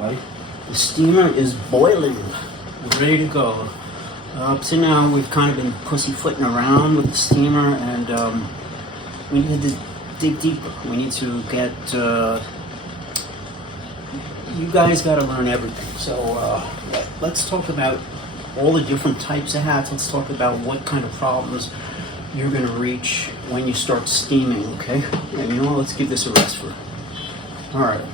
everybody. The steamer is boiling. We're ready to go. Up to now, we've kind of been pussyfooting around with the steamer, and we need to dig deeper. We need to get. You guys got to learn everything. So let's talk about all the different types of hats. Let's talk about what kind of problems you're going to reach when you start steaming, okay? And you know what, let's give this a rest for. Alright.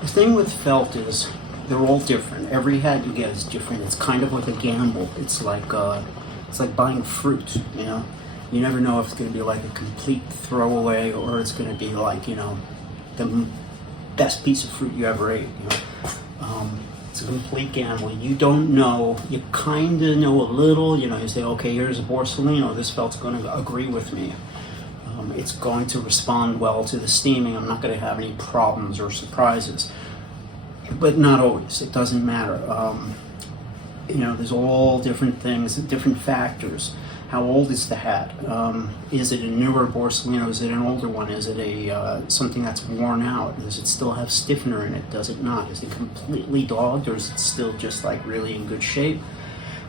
The thing with felt is they're all different. Every hat you get is different. It's kind of like a gamble. It's like buying fruit, you know? You never know if it's going to be like a complete throwaway or it's going to be like, you know, the best piece of fruit you ever ate, you know? It's a complete gamble. You don't know. You kind of know a little. You know, you say, okay, here's a Borsalino. This felt's going to agree with me. It's going to respond well to the steaming. I'm not going to have any problems or surprises. But not always. It doesn't matter. You know, there's all different things, different factors. How old is the hat? Is it a newer Borsalino? Is it an older one? Is it a something that's worn out? Does it still have stiffener in it? Does it not? Is it completely dogged, or is it still just like really in good shape?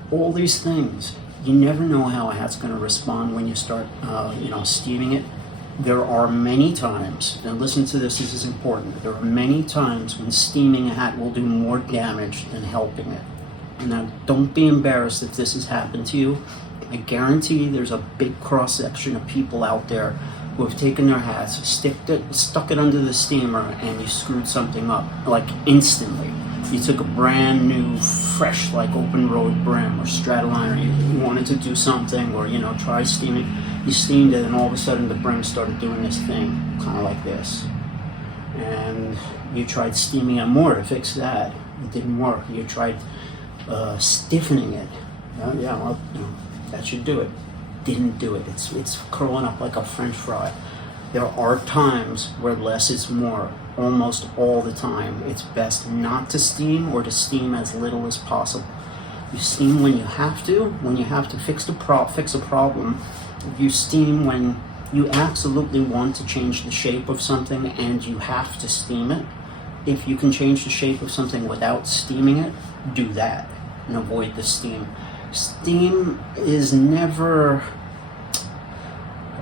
All these things. You never know how a hat's going to respond when you start, you know, steaming it. There are many times, and listen to this is important, there are many times when steaming a hat will do more damage than helping it. Now, don't be embarrassed if this has happened to you. I guarantee there's a big cross-section of people out there who have taken their hats, stuck it under the steamer, and you screwed something up, like instantly. You took a brand new, fresh, like open road brim or Stratoliner, you wanted to do something, or, you know, try steaming. You steamed it, and all of a sudden the brim started doing this thing, kind of like this. And you tried steaming it more to fix that. It didn't work. You tried stiffening it. Yeah, well, you know, that should do it. Didn't do it. It's curling up like a French fry. There are times where less is more. Almost all the time. It's best not to steam, or to steam as little as possible. You steam when you have to fix a problem. You steam when you absolutely want to change the shape of something and you have to steam it. If you can change the shape of something without steaming it, do that and avoid the steam. Steam is never,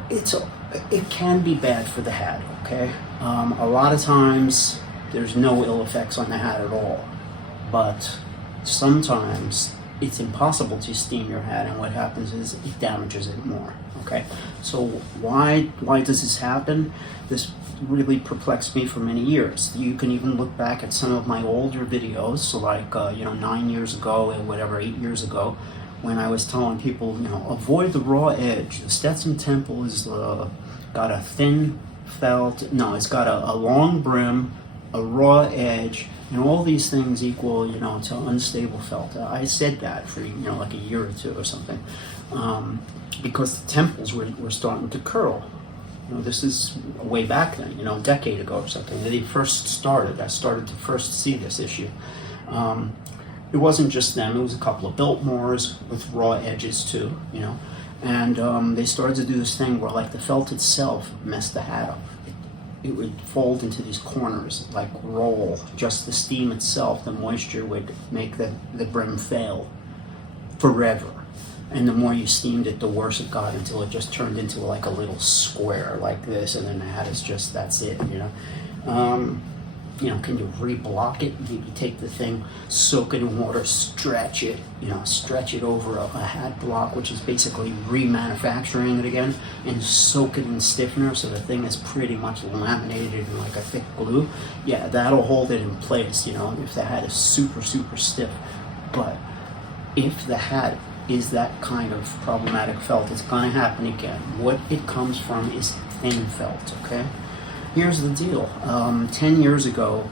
it can be bad for the hat, okay? A lot of times there's no ill effects on the hat at all, but sometimes it's impossible to steam your hat, and what happens is it damages it more, okay? So why does this happen? This really perplexed me for many years. You can even look back at some of my older videos, so like, you know, 9 years ago and whatever, 8 years ago, when I was telling people, you know, avoid the raw edge. The Stetson Temple is got a thin felt, no, it's got a long brim, a raw edge, and all these things equal, you know, to unstable felt. I said that for, you know, like a year or two or something, because the temples were starting to curl. You know, this is way back then, you know, a decade ago or something. They first started. I started to first see this issue. It wasn't just them. It was a couple of Biltmores with raw edges too, you know. And they started to do this thing where, like, the felt itself messed the hat up. It would fold into these corners, like roll. Just the steam itself, the moisture would make the brim fail forever. And the more you steamed it, the worse it got, until it just turned into like a little square like this, and then the hat is just, that's it, you know. You know, can you reblock it? You take the thing, soak it in water, stretch it, you know, stretch it over a hat block, which is basically remanufacturing it again, and soak it in stiffener so the thing is pretty much laminated in like a thick glue. Yeah, that'll hold it in place, you know, if the hat is super, super stiff. But if the hat is that kind of problematic felt, it's gonna happen again. What it comes from is thin felt, okay? Here's the deal. 10 years ago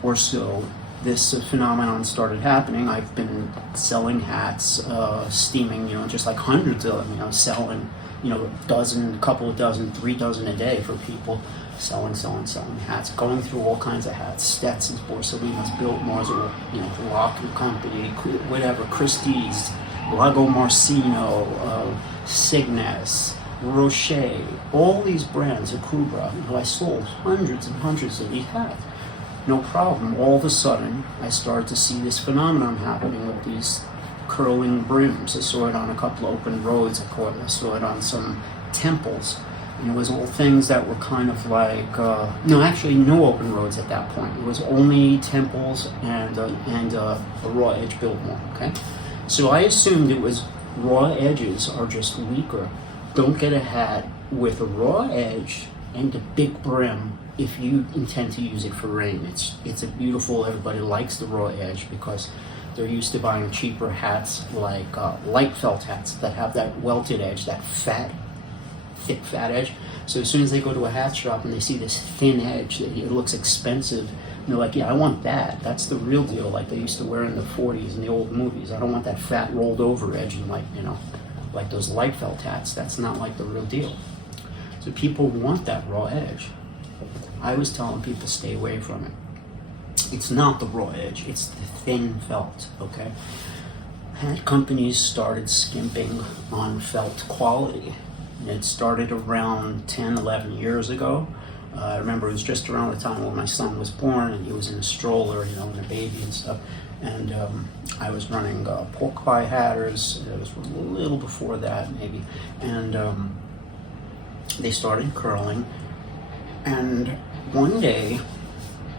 or so, this phenomenon started happening. I've been selling hats, steaming, you know, just like hundreds of them, you know, selling, you know, a couple of dozen, 3 dozen a day for people, selling hats, going through all kinds of hats, Stetsons, Borsalinos, Biltmores, you know, Rock and Company, whatever, Christie's, Lago Marcino, Cygnus, Rocher, all these brands, Akubra, I sold hundreds and hundreds of these hats. No problem. All of a sudden, I started to see this phenomenon happening with these curling brims. I saw it on a couple of open roads. I saw it on some temples. And it was all things that were kind of like, no, actually no open roads at that point. It was only temples and a raw edge Biltmore, okay? So I assumed it was raw edges are just weaker. Don't get a hat with a raw edge and a big brim if you intend to use it for rain. It's a beautiful, everybody likes the raw edge because they're used to buying cheaper hats like light felt hats that have that welted edge, that thick fat edge. So as soon as they go to a hat shop and they see this thin edge, it looks expensive, and they're like, yeah, I want that. That's the real deal, like they used to wear in the 40s in the old movies. I don't want that fat rolled over edge and like those light felt hats. That's not like the real deal. So people want that raw edge. I was telling people stay away from it. It's not the raw edge, it's the thin felt, okay? Hat companies started skimping on felt quality. It started around 10, 11 years ago. I remember it was just around the time when my son was born and he was in a stroller, and a baby and stuff. And I was running pork pie hatters. It was a little before that maybe. And they started curling. And one day,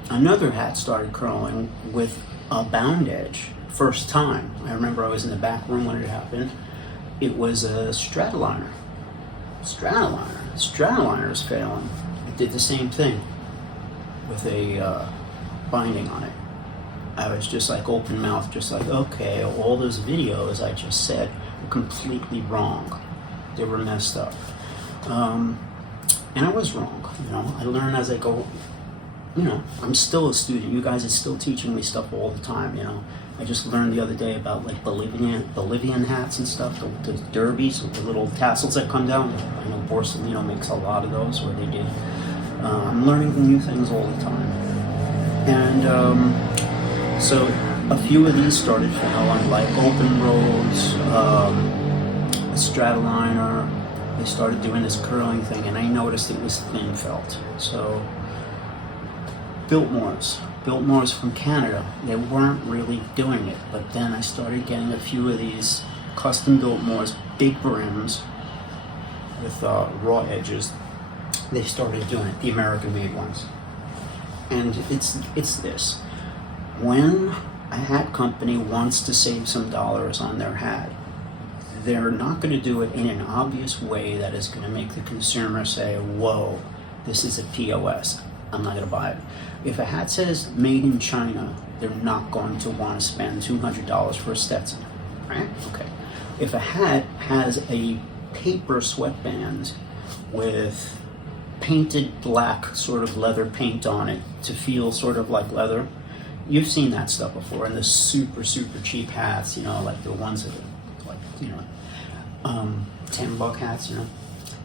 another hat started curling with a bound edge. First time. I remember I was in the back room when it happened. It was a Stratoliner. Stratoliner is failing. It did the same thing with a binding on it. I was just like open mouth, just like, okay, all those videos I just said were completely wrong. They were messed up. And I was wrong, I learn as I go. I'm still a student. You guys are still teaching me stuff all the time, I just learned the other day about like Bolivian hats and stuff, the derbies with the little tassels that come down. I know Borsalino makes a lot of those, or they did. I'm learning new things all the time. And so a few of these started failing, like open roads, a Stratoliner. They started doing this curling thing, and I noticed it was thin felt. So Biltmore's from Canada. They weren't really doing it, but then I started getting a few of these custom Biltmore's, big brims with raw edges. They started doing it, the American-made ones. And it's this. When a hat company wants to save some dollars on their hat, they're not going to do it in an obvious way that is going to make the consumer say, whoa, this is a POS. I'm not going to buy it. If a hat says made in China, they're not going to want to spend $200 for a Stetson, right? Okay. If a hat has a paper sweatband with painted black sort of leather paint on it to feel sort of like leather, you've seen that stuff before in the super, super cheap hats, like the ones that are like, $10 hats,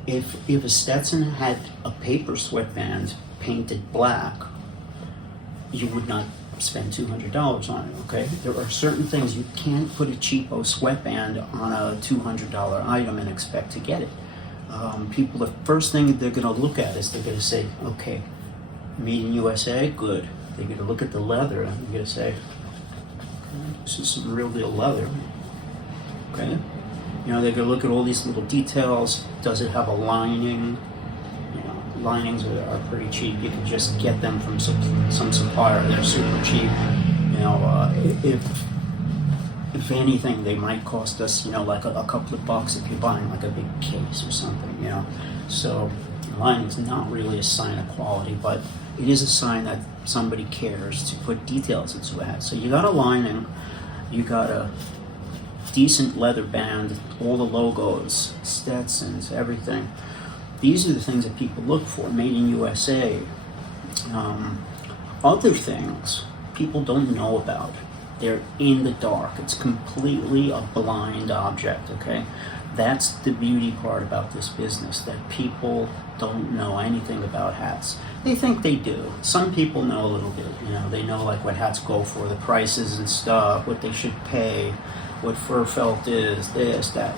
If a Stetson had a paper sweatband painted black, you would not spend $200 on it, okay? There are certain things you can't put a cheapo sweatband on a $200 item and expect to get it. People, the first thing they're gonna look at is they're gonna say, okay, made in USA, good. They're gonna look at the leather and they're gonna say, okay, this is some real deal leather, okay? They're gonna look at all these little details. Does it have a lining? Linings are pretty cheap. You can just get them from some supplier. They're super cheap. If anything, they might cost us, like a couple of bucks if you're buying like a big case or something, So lining's not really a sign of quality, but it is a sign that somebody cares to put details into a hat. So you got a lining, you got a decent leather band, all the logos, Stetsons, everything. These are the things that people look for, made in USA. Other things people don't know about. They're in the dark. It's completely a blind object, okay? That's the beauty part about this business, that people don't know anything about hats. They think they do. Some people know a little bit, they know like what hats go for, the prices and stuff, what they should pay, what fur felt is, this, that.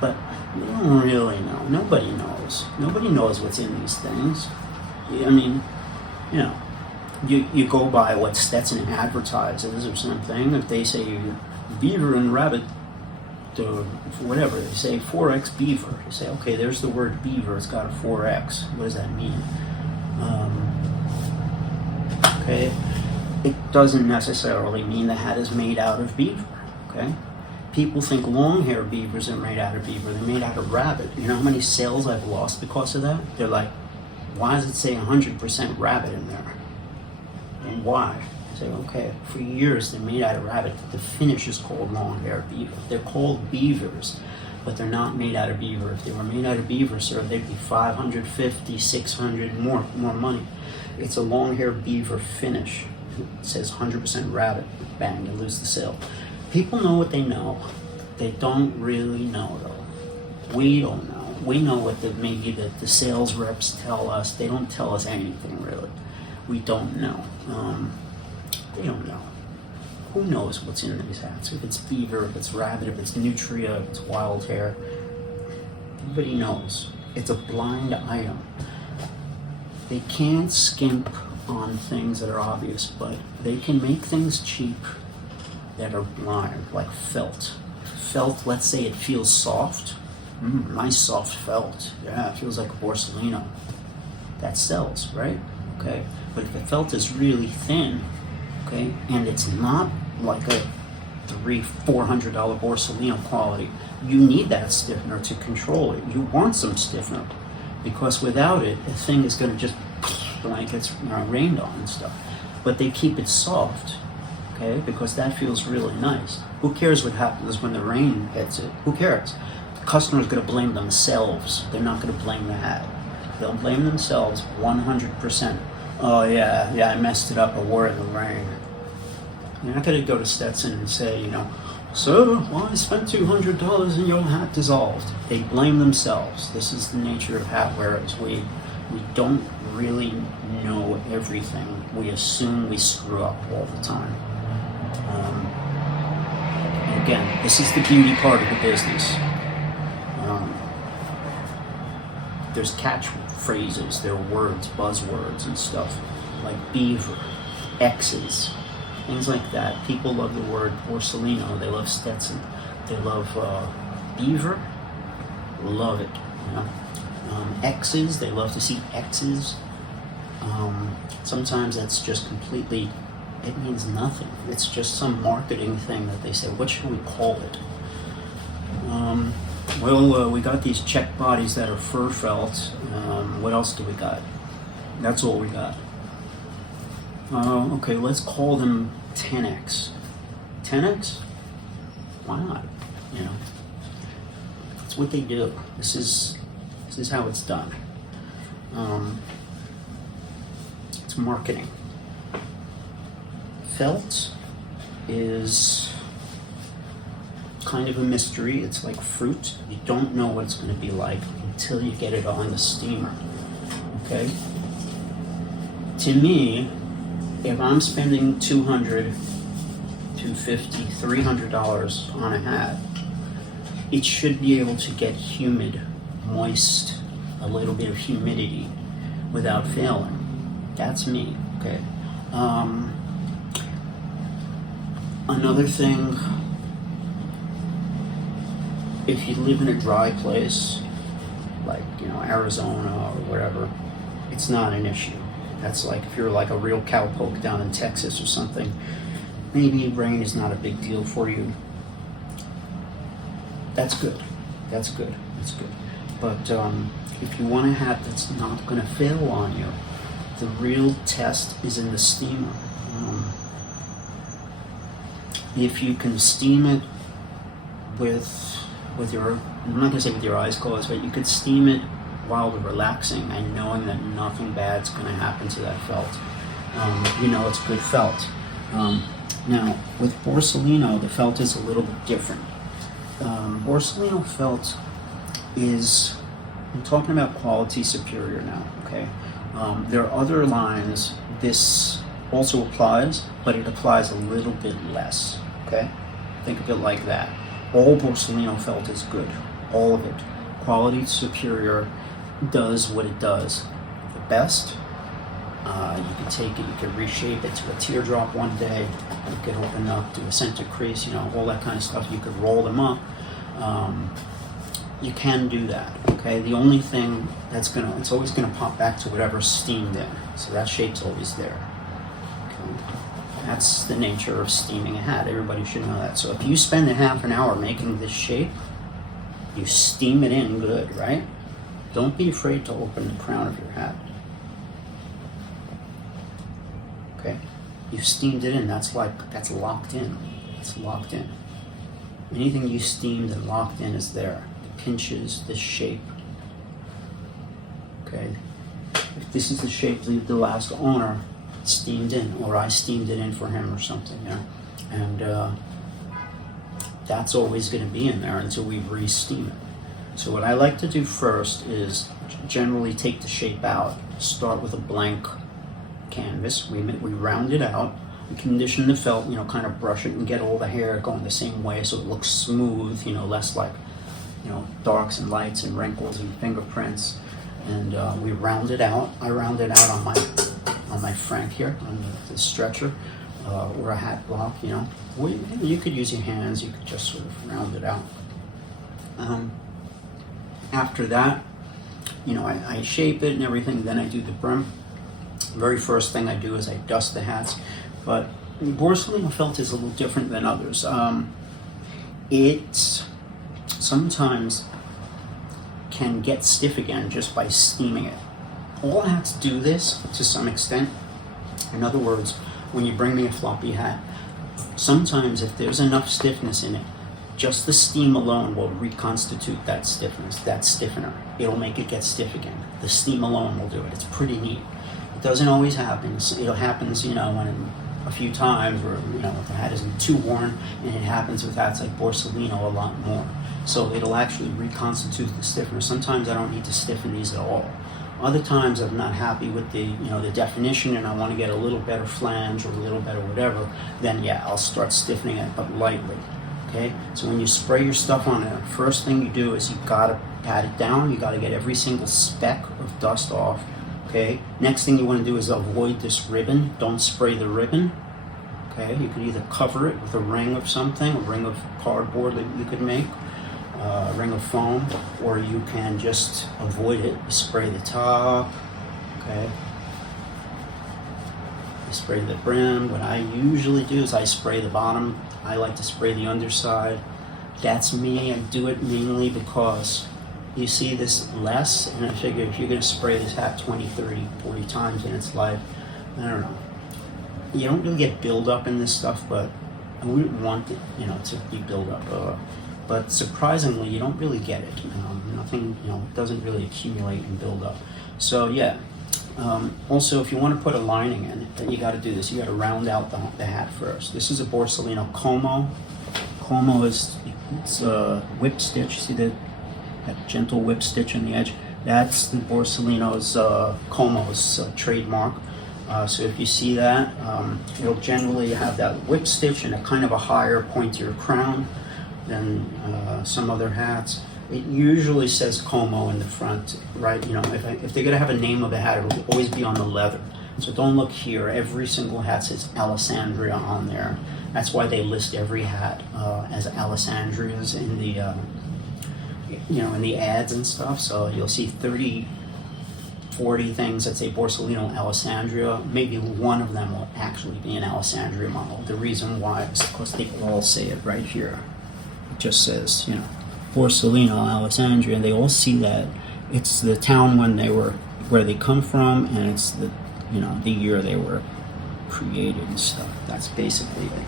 But we don't really know. Nobody knows. Nobody knows what's in these things. you go by what Stetson advertises or something. If they say beaver and rabbit, whatever, they say 4x beaver. You say, okay, there's the word beaver, it's got a 4x. What does that mean? Okay, it doesn't necessarily mean the hat is made out of beaver. Okay, people think long-hair beavers are made out of beaver. They're made out of rabbit. You know how many sales I've lost because of that? They're like, why does it say 100% rabbit in there? And why? I say, okay, for years they're made out of rabbit. The finish is called long-hair beaver. They're called beavers, but they're not made out of beaver. If they were made out of beaver, sir, they'd be 550, 600 more money. It's a long-hair beaver finish. It says 100% rabbit. Bang, you lose the sale. People know what they know. They don't really know, though. We don't know. We know what maybe the sales reps tell us. They don't tell us anything, really. We don't know. They don't know. Who knows what's in these hats? If it's beaver, if it's rabbit, if it's nutria, if it's wild hair. Everybody knows. It's a blind item. They can't skimp on things that are obvious, but they can make things cheap that are blind, like felt. Felt, let's say it feels soft. Nice soft felt. Yeah, it feels like a Borsalino. That sells, right? Okay. But if the felt is really thin, okay, and it's not like a $300-400 Borsalino quality, you need that stiffener to control it. You want some stiffener, because without it, the thing is going to just like it's rained on and stuff. But they keep it soft, okay, because that feels really nice. Who cares what happens when the rain hits it? Who cares? The customer's going to blame themselves. They're not going to blame the hat. They'll blame themselves 100%. Oh yeah, I messed it up. I wore it in the rain. You're not going to go to Stetson and say, sir, well, I spent $200 and your hat dissolved. They blame themselves. This is the nature of hat wearers. We don't really know everything. We assume we screw up all the time. Again, this is the beauty part of the business. There's catchphrases, there are words, buzzwords and stuff, like beaver, X's, things like that. People love the word Borsalino, they love Stetson, they love beaver, love it. X's, they love to see X's. Sometimes that's just completely, it means nothing. It's just some marketing thing that they say, what should we call it? We got these check bodies that are fur felt. What else do we got? That's all we got. Okay, let's call them 10X. 10X? Why not? That's what they do. This is how it's done. It's marketing. Felt is kind of a mystery. It's like fruit. You don't know what it's going to be like until you get it on the steamer. Okay? To me, if I'm spending $200, $250, $300 on a hat, it should be able to get humid, moist, a little bit of humidity without failing. That's me. Okay? Another thing, if you live in a dry place, like, Arizona or whatever, it's not an issue. That's like if you're like a real cowpoke down in Texas or something, maybe rain is not a big deal for you. That's good. But if you want a hat that's not going to fail on you, the real test is in the steamer. If you can steam it with your, I'm not going to say with your eyes closed, but you could steam it while relaxing and knowing that nothing bad's going to happen to that felt. It's good felt. Now, with Borsalino, the felt is a little bit different. Borsalino felt is, I'm talking about quality superior now, okay? There are other lines, this also applies, but it applies a little bit less, okay? Think of it like that. All Borsalino felt is good, all of it. Quality superior does what it does. The best You could take it, you could reshape it to a teardrop one day. You could open up to a center crease, you know, all that kind of stuff. You could roll them up. You can do that, okay? The only thing it's always gonna pop back to whatever's steamed in. So that shape's always there, okay? That's the nature of steaming a hat. Everybody should know that. So if you spend a half an hour making this shape, you steam it in good, right? Don't be afraid to open the crown of your hat. Okay? You steamed it in, that's locked in. It's locked in. Anything you steamed and locked in is there. The pinches, the shape. Okay? If this is the shape of the last owner steamed in, or I steamed it in for him or something, you know? And that's always going to be in there until we re-steam it. So what I like to do first is generally take the shape out, start with a blank canvas. We round it out, we condition the felt, you know, kind of brush it and get all the hair going the same way so it looks smooth, you know, less like, you know, darks and lights and wrinkles and fingerprints. And we round it out. I round it out on my Frank here, on the stretcher, or a hat block, you know. You could use your hands, you could just sort of round it out. After that, you know, I shape it and everything, then I do the brim. Very first thing I do is I dust the hats, but Borsalino felt is a little different than others. It sometimes can get stiff again just by steaming it. All hats do this to some extent. In other words, when you bring me a floppy hat, sometimes if there's enough stiffness in it, just the steam alone will reconstitute that stiffness, that stiffener. It'll make it get stiff again. The steam alone will do it. It's pretty neat. It doesn't always happen. It happens, you know, when a few times where, you know, if the hat isn't too worn, and it happens with hats like Borsalino a lot more. So it'll actually reconstitute the stiffener. Sometimes I don't need to stiffen these at all. Other times I'm not happy with the, you know, the definition and I want to get a little better flange or a little better whatever, then yeah, I'll start stiffening it, but lightly. Okay, so when you spray your stuff on it, first thing you do is you gotta pat it down. You gotta get every single speck of dust off. Okay, next thing you want to do is avoid this ribbon. Don't spray the ribbon. Okay, you could either cover it with a ring of something, a ring of cardboard that you could make, a ring of foam, or you can just avoid it. You spray the top. Okay, you spray the brim. What I usually do is I spray the bottom. I like to spray the underside. That's me. I do it mainly because you see this less, and I figure if you're going to spray this hat 20, 30, 40 times in its life, I don't know. You don't really get buildup in this stuff, but I wouldn't want it, you know, to be buildup. But surprisingly, you don't really get it. Nothing, you know, doesn't really accumulate and build up. So yeah. Also, if you want to put a lining in, then you got to do this. You got to round out the hat first. This is a Borsalino Como. Como is it's a whip stitch. See that gentle whip stitch on the edge? That's the Borsalino's Como's trademark. So if you see that, it'll generally have that whip stitch and a kind of a higher, pointier crown than some other hats. It usually says Como in the front, right? You know, if they're gonna have a name of a hat, it'll always be on the leather. So don't look here. Every single hat says Alessandria on there. That's why they list every hat as Alessandrias in the, you know, in the ads and stuff. So you'll see 30, 40 things that say Borsalino Alessandria. Maybe one of them will actually be an Alessandria model. The reason why is because they all say it right here. It just says, you know, Borsalino Alessandria, and they all see that it's the town where they come from, and it's the, you know, the year they were created and stuff. That's basically it.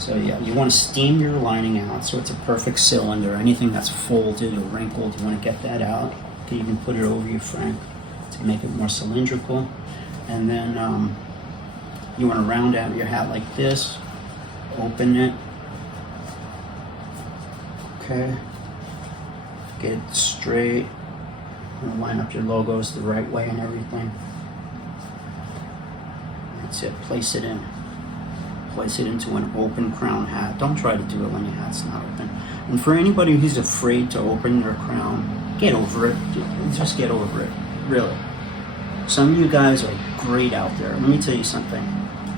So yeah, you want to steam your lining out so it's a perfect cylinder. Anything that's folded or wrinkled, you want to get that out. You can even put it over your Frank to make it more cylindrical. And then you want to round out your hat like this, open it. Okay. Get it straight, and line up your logos the right way and everything. That's it, place it in. Place it into an open crown hat. Don't try to do it when your hat's not open. And for anybody who's afraid to open their crown, get over it. Just get over it, really. Some of you guys are great out there. Let me tell you something.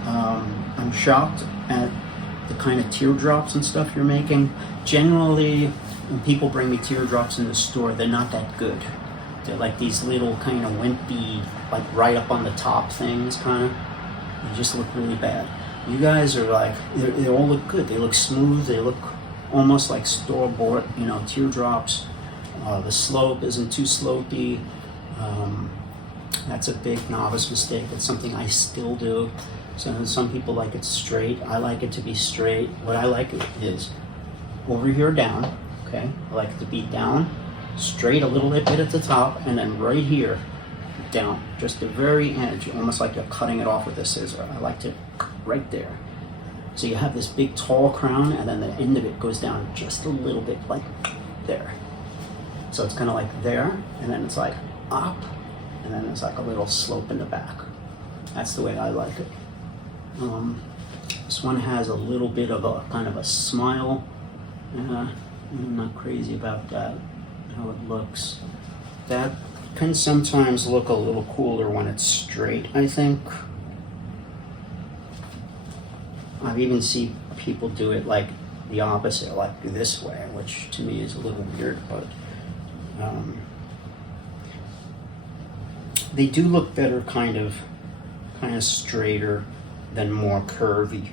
I'm shocked at the kind of teardrops and stuff you're making. Generally, when people bring me teardrops in the store, they're not that good. They're like these little kind of wimpy, like right up on the top things, kind of. They just look really bad. You guys are like, they all look good. They look smooth. They look almost like store-bought, you know, teardrops. The slope isn't too slopey. That's a big novice mistake. That's something I still do. So some people like it straight. I like it to be straight. What I like it is over here down, okay? I like it to be down, straight a little bit at the top, and then right here, down, just the very edge, almost like you're cutting it off with a scissor. I like to right there. So you have this big tall crown, and then the end of it goes down just a little bit, like there. So it's kind of like there, and then it's like up, and then there's like a little slope in the back. That's the way I like it. This one has a little bit of a kind of a smile. I'm not crazy about that, how it looks. That can sometimes look a little cooler when it's straight, I think. I've even seen people do it like the opposite, like this way, which to me is a little weird, but they do look better kind of straighter than more curvy.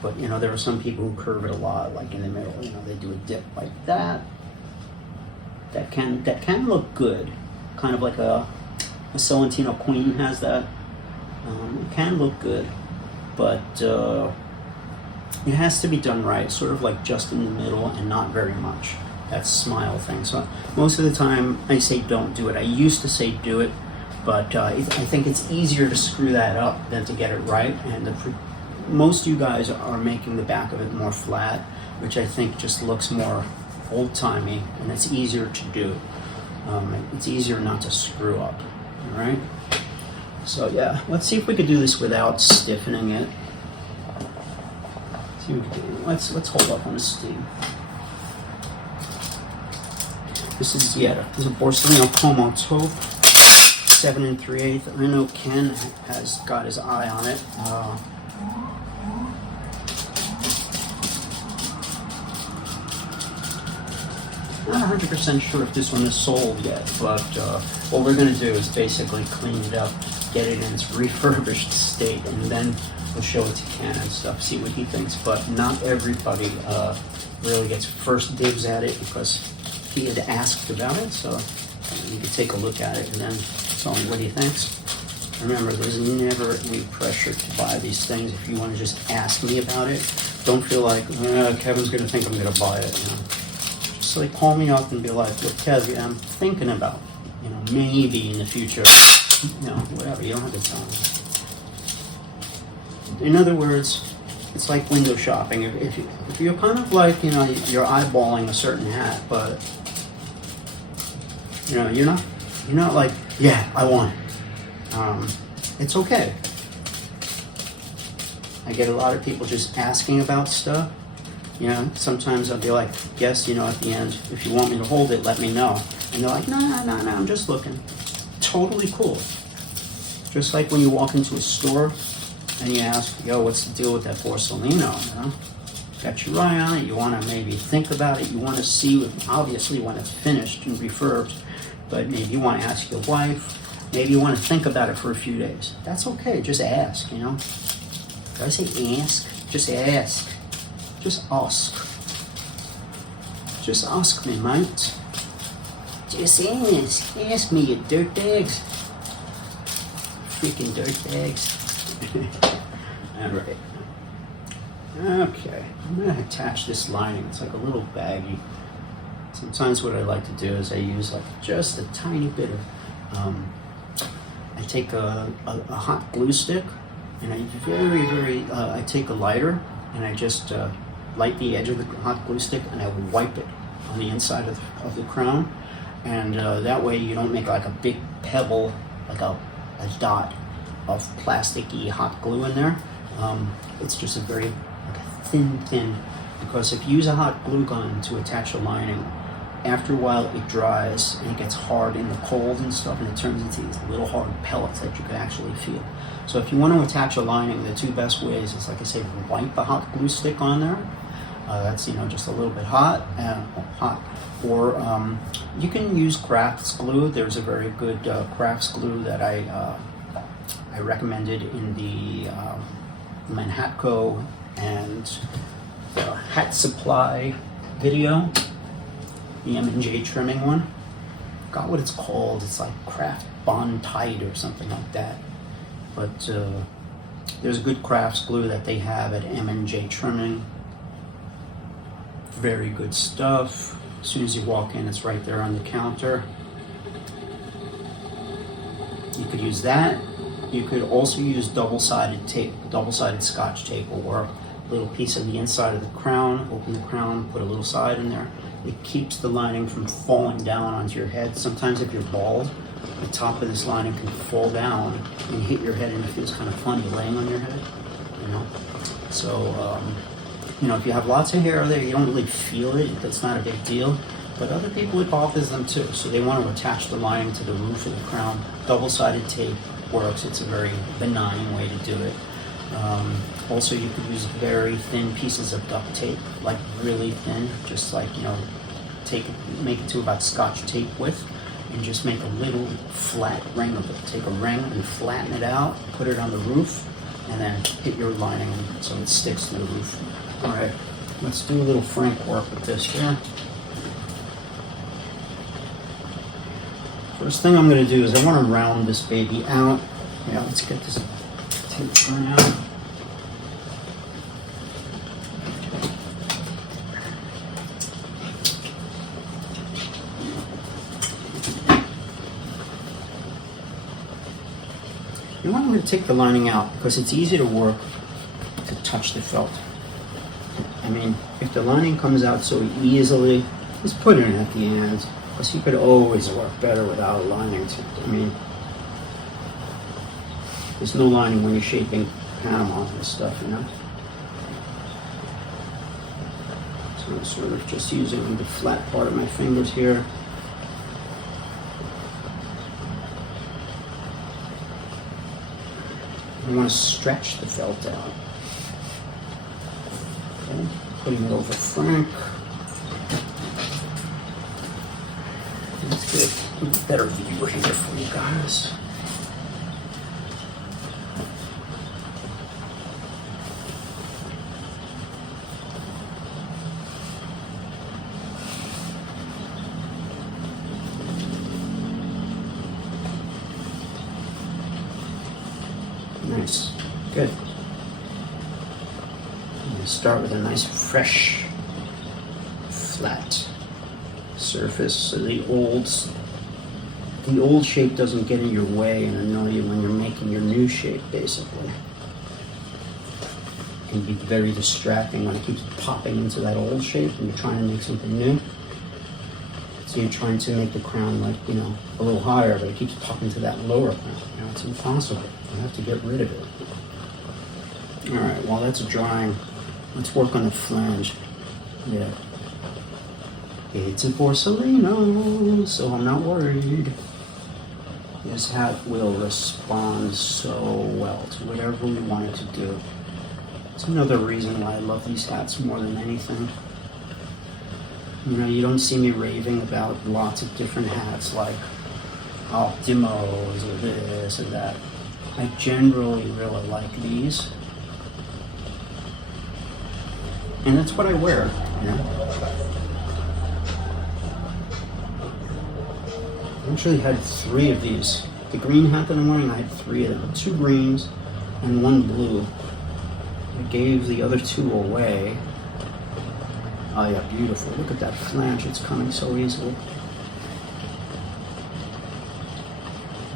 But you know, there are some people who curve it a lot, like in the middle, you know, they do a dip like that. That can look good. Kind of like a Celentino Queen has that. It can look good, but it has to be done right, sort of like just in the middle and not very much. That smile thing. So most of the time I say don't do it. I used to say do it, but I think it's easier to screw that up than to get it right. And most of you guys are making the back of it more flat, which I think just looks more old-timey, and it's easier to do. It's easier not to screw up, all right? So yeah, let's see if we could do this without stiffening it. See what we can do. Let's hold up on the steam. This is a Borsellino Como taupe, 7 3/8. I know Ken has got his eye on it. Not 100% sure if this one is sold yet, but what we're going to do is basically clean it up, get it in its refurbished state, and then we'll show it to Ken and stuff, see what he thinks. But not everybody really gets first dibs at it because he had asked about it, so you can take a look at it and then tell me what he thinks. Remember, there's never any pressure to buy these things. If you want to just ask me about it, don't feel like Kevin's going to think I'm going to buy it. You know? Just like call me up and be like, look, Kev, I'm thinking about, you know, maybe in the future, you know, whatever. You don't have to tell me. In other words, it's like window shopping. If you're kind of like, you know, you're eyeballing a certain hat, but you know, you're not like, yeah, I want it. It's okay. I get a lot of people just asking about stuff. You know, sometimes I'll be like, yes, you know, at the end, if you want me to hold it, let me know. And they're like, no, I'm just looking. Totally cool. Just like when you walk into a store and you ask, yo, what's the deal with that Borsellino? You know, got your eye on it. You want to maybe think about it. You want to see, obviously, when it's finished and refurbed. But maybe you want to ask your wife. Maybe you want to think about it for a few days. That's okay. Just ask, you know. Did I say ask? Just ask. Just ask. Just ask me, mate. Just ask. Ask me, you dirtbags. Freaking dirtbags. Alright. Okay. I'm going to attach this lining. It's like a little baggie. Sometimes what I like to do is I use like just a tiny bit of, I take a hot glue stick and I take a lighter and I just light the edge of the hot glue stick and I wipe it on the inside of the crown, and that way you don't make like a big pebble, like a dot of plasticky hot glue in there. It's just a very like a thin, because if you use a hot glue gun to attach a lining after a while it dries and it gets hard in the cold and stuff, and it turns into these little hard pellets that you can actually feel. So if you want to attach a lining, the two best ways is, like I say, wipe the hot glue stick on there. That's just a little bit hot, or you can use Crafts glue. There's a very good Crafts glue that I recommended in the Manhatco and the Hat Supply video, the M&J trimming one. Got what it's called. It's like Craft Bond Tight or something like that. But there's a good Crafts glue that they have at M&J Trimming. Very good stuff. As soon as you walk in, it's right there on the counter. You could use that. You could also use double-sided tape, double-sided Scotch tape, or a little piece of the inside of the crown. Open the crown, put a little side in there. It keeps the lining from falling down onto your head. Sometimes if you're bald, the top of this lining can fall down and hit your head, and it feels kind of funny laying on your head, So, if you have lots of hair there, you don't really feel it. That's not a big deal. But other people, it bothers them too. So they want to attach the lining to the roof of the crown. Double-sided tape works. It's a very benign way to do it. Also, you could use very thin pieces of duct tape, like really thin, just like, make it to about Scotch tape width, and just make a little flat ring of it. Take a ring and flatten it out, put it on the roof, and then hit your lining so it sticks to the roof. All right, let's do a little frank work with this here. First thing I'm going to do is I want to round this baby out. Yeah, let's get this tape turned out. You want me to take the lining out because it's easy to work to touch the felt. I mean, if the lining comes out so easily, just put it in at the end, because you could always work better without a lining. There's no lining when you're shaping Panama and stuff, So I'm sort of just using the flat part of my fingers here. You want to stretch the felt out. Okay, putting it over frank. Let's get a better view here for you guys. Nice, good. I'm going to start with a nice fresh, flat surface so the old shape doesn't get in your way and annoy you when you're making your new shape, basically. It can be very distracting when it keeps popping into that old shape and you're trying to make something new. So you're trying to make the crown a little higher, but it keeps popping to that lower crown. It's impossible. You have to get rid of it. All right, while that's drying, let's work on the flange. Yeah. It's a Borsalino, so I'm not worried. This hat will respond so well to whatever we want it to do. It's another reason why I love these hats more than anything. You don't see me raving about lots of different hats like Optimos or this and that. I generally really like these. And that's what I wear, I actually had 3 of these. The green hat that I'm wearing, I had 3 of them. 2 greens and 1 blue. I gave the other 2 away. Oh yeah, beautiful. Look at that flange, it's coming so easily.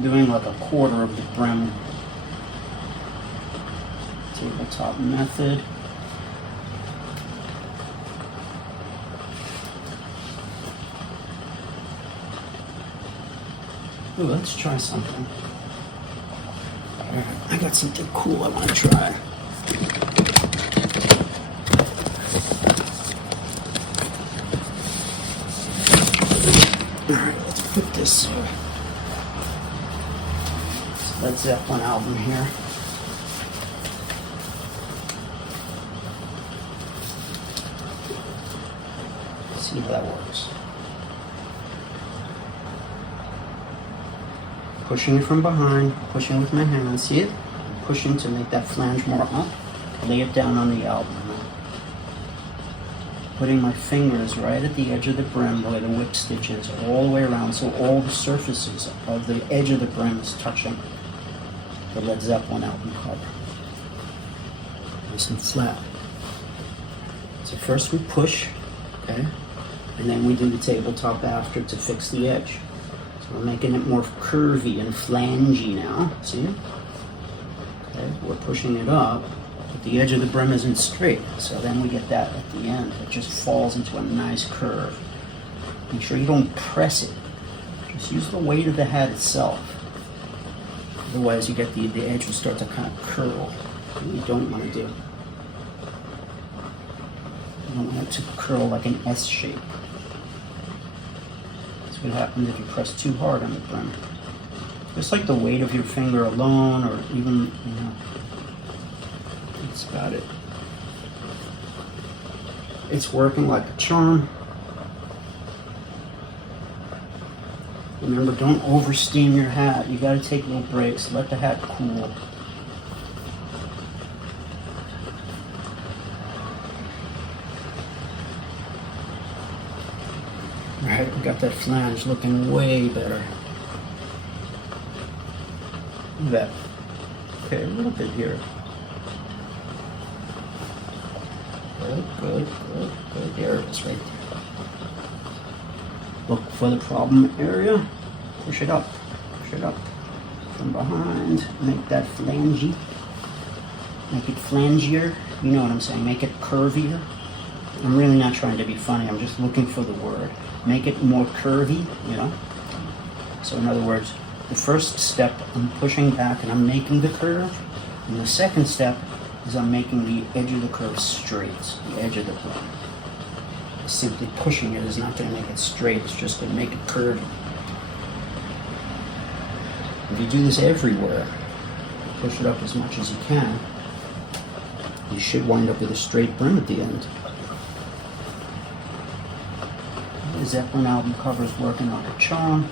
Doing like a quarter of the brim. Tabletop method. Ooh, let's try something. I got something cool I want to try. Alright, let's put this Led Zeppelin album here. See if that works. Pushing it from behind, pushing with my hand, see it? Pushing to make that flange more up. Lay it down on the album. Putting my fingers right at the edge of the brim where the whip stitch is, all the way around, so all the surfaces of the edge of the brim is touching the Led Zeppelin album cover. Nice and flat. So first we push, okay, and then we do the tabletop after to fix the edge. So we're making it more curvy and flangey now, see? Okay, we're pushing it up. But the edge of the brim isn't straight, so then we get that at the end. It just falls into a nice curve. Make sure you don't press it. Just use the weight of the hat itself. Otherwise you get the edge will start to kind of curl. What you don't want to do. You don't want it to curl like an S shape. That's what happens if you press too hard on the brim. Just like the weight of your finger alone, or even, you know, that's about it. It's working like a charm. Remember, don't over steam your hat. You gotta take little breaks. Let the hat cool. Alright, we got that flange looking way better. Look at that. Okay, a little bit here. Good, good, good, good. There it is right there. Look for the problem area. Push it up. Push it up. From behind. Make that flangey. Make it flangier. You know what I'm saying. Make it curvier. I'm really not trying to be funny. I'm just looking for the word. Make it more curvy, you know. So in other words, the first step, I'm pushing back and I'm making the curve. And the second step is I'm making the edge of the curve straight, the edge of the brim. Simply pushing it is not going to make it straight, it's just going to make it curvy. If you do this everywhere, push it up as much as you can, you should wind up with a straight brim at the end. The Zeppelin album cover is working like a charm.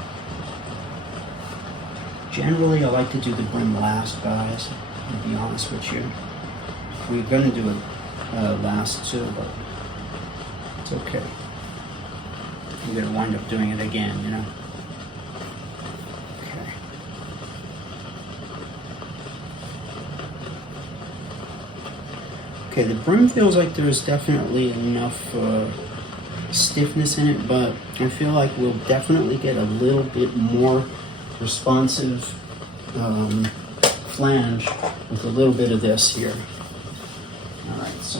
Generally, I like to do the brim last, guys, to be honest with you. We're going to do it last too, but it's okay. I'm going to wind up doing it again, you know. Okay. Okay, the brim feels like there's definitely enough stiffness in it, but I feel like we'll definitely get a little bit more responsive flange with a little bit of this here. Alright, so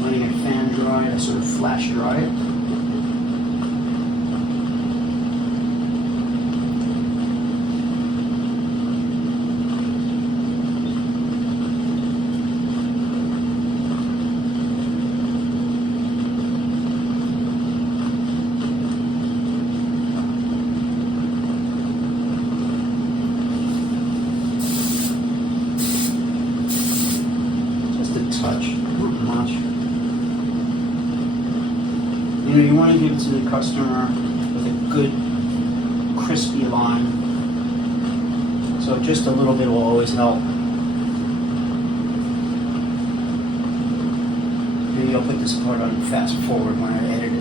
letting it fan dry, I sort of flash dry it. Touch, not much. You know, you want to give it to the customer with a good, crispy line. So just a little bit will always help. Maybe I'll put this part on fast forward when I edit it.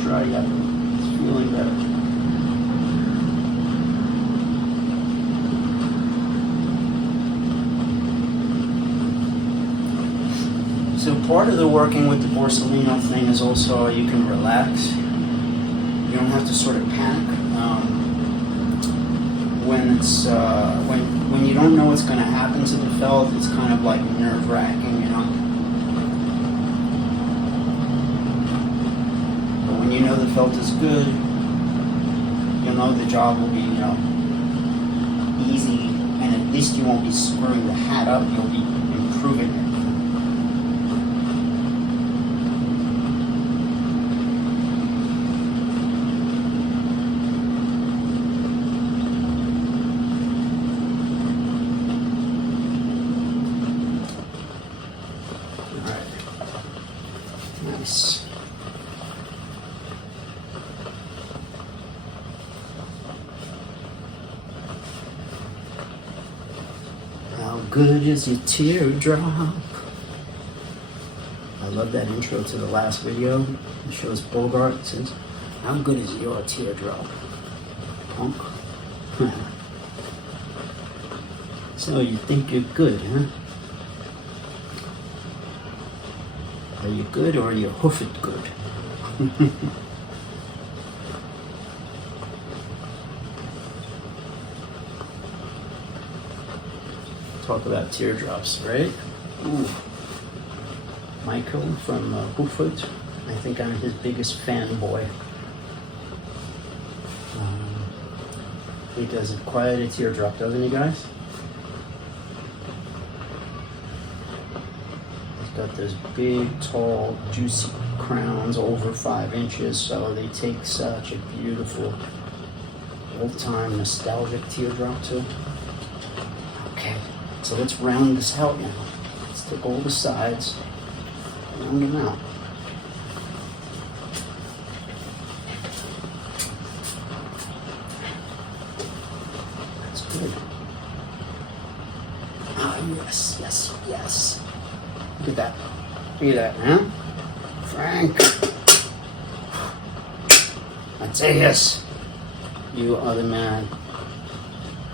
Dry yet. It's feeling better. So part of the working with the Borsellino thing is also you can relax. You don't have to sort of panic. when it's when you don't know what's going to happen to the felt, it's kind of like nerve-wracking, you know. But when you know the felt is good, you'll know the job will be, you know, easy, and at least you won't be screwing the hat up. You'll be improving it. Nice. How good is your teardrop? I love that intro to the last video. It shows Bogart. It says, how good is your teardrop, punk? So you think you're good, huh? Are you good or are you hoof it good? Talk about teardrops, right? Ooh. Michael from Hooffoot. I think I'm his biggest fanboy. He does quite a teardrop, doesn't he, guys? Got those big, tall, juicy crowns over 5 inches, so they take such a beautiful, old-time, nostalgic teardrop too. Okay, so let's round this out now. Let's take all the sides, round them out. That's good. Ah, yes, yes, yes. Look at that. Look at that, huh? Frank. Mateus. You are the man.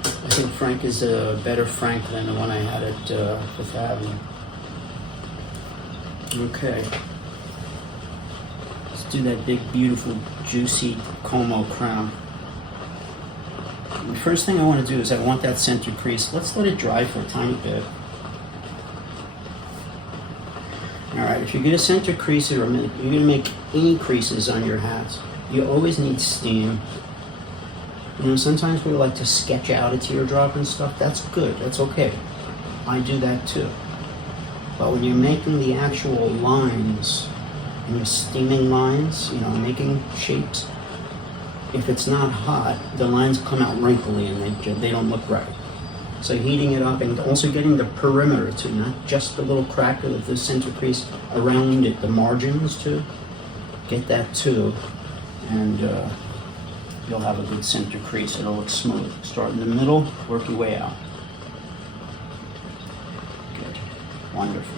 I think Frank is a better Frank than the one I had at Fifth Avenue. Okay. Let's do that big, beautiful, juicy Como crown. The first thing I want to do is I want that center crease. Let's let it dry for a tiny bit. Alright, if you're going to center crease it or you're going to make any creases on your hats, you always need steam. You know, sometimes we like to sketch out a teardrop and stuff. That's good. That's okay. I do that too. But when you're making the actual lines, and you're steaming lines, you know, making shapes, if it's not hot, the lines come out wrinkly and they don't look right. So heating it up and also getting the perimeter too, not just the little crack of the center crease around it, the margins too. Get that too, and you'll have a good center crease. It'll look smooth. Start in the middle, work your way out. Good, wonderful.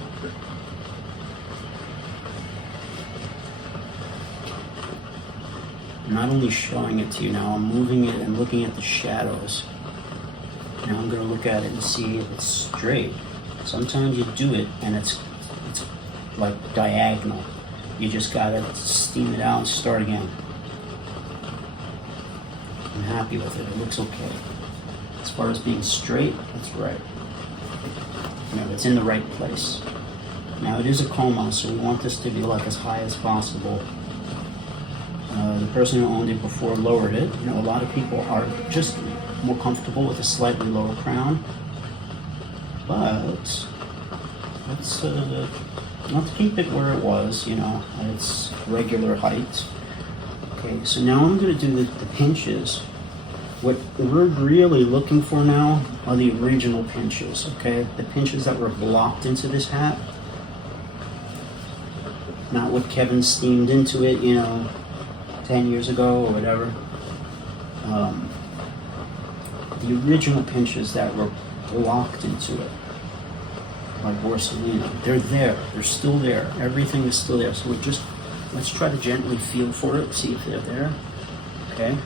I'm not only showing it to you now, I'm moving it and looking at the shadows. Now I'm going to look at it and see if it's straight. Sometimes you do it and it's like diagonal. You just got to steam it out and start again. I'm happy with it. It looks okay. As far as being straight, that's right. You know, it's in the right place. Now it is a Como, so we want this to be like as high as possible. The person who owned it before lowered it. You know, a lot of people are just more comfortable with a slightly lower crown, but let's keep it where it was, you know, at its regular height. Okay, so now I'm going to do the pinches. What we're really looking for now are the original pinches, okay? The pinches that were blocked into this hat, not what Kevin steamed into it, you know, 10 years ago or whatever. The original pinches that were blocked into it, like Borsalino, they're there. They're still there. Everything is still there. So let's try to gently feel for it, see if they're there. Okay.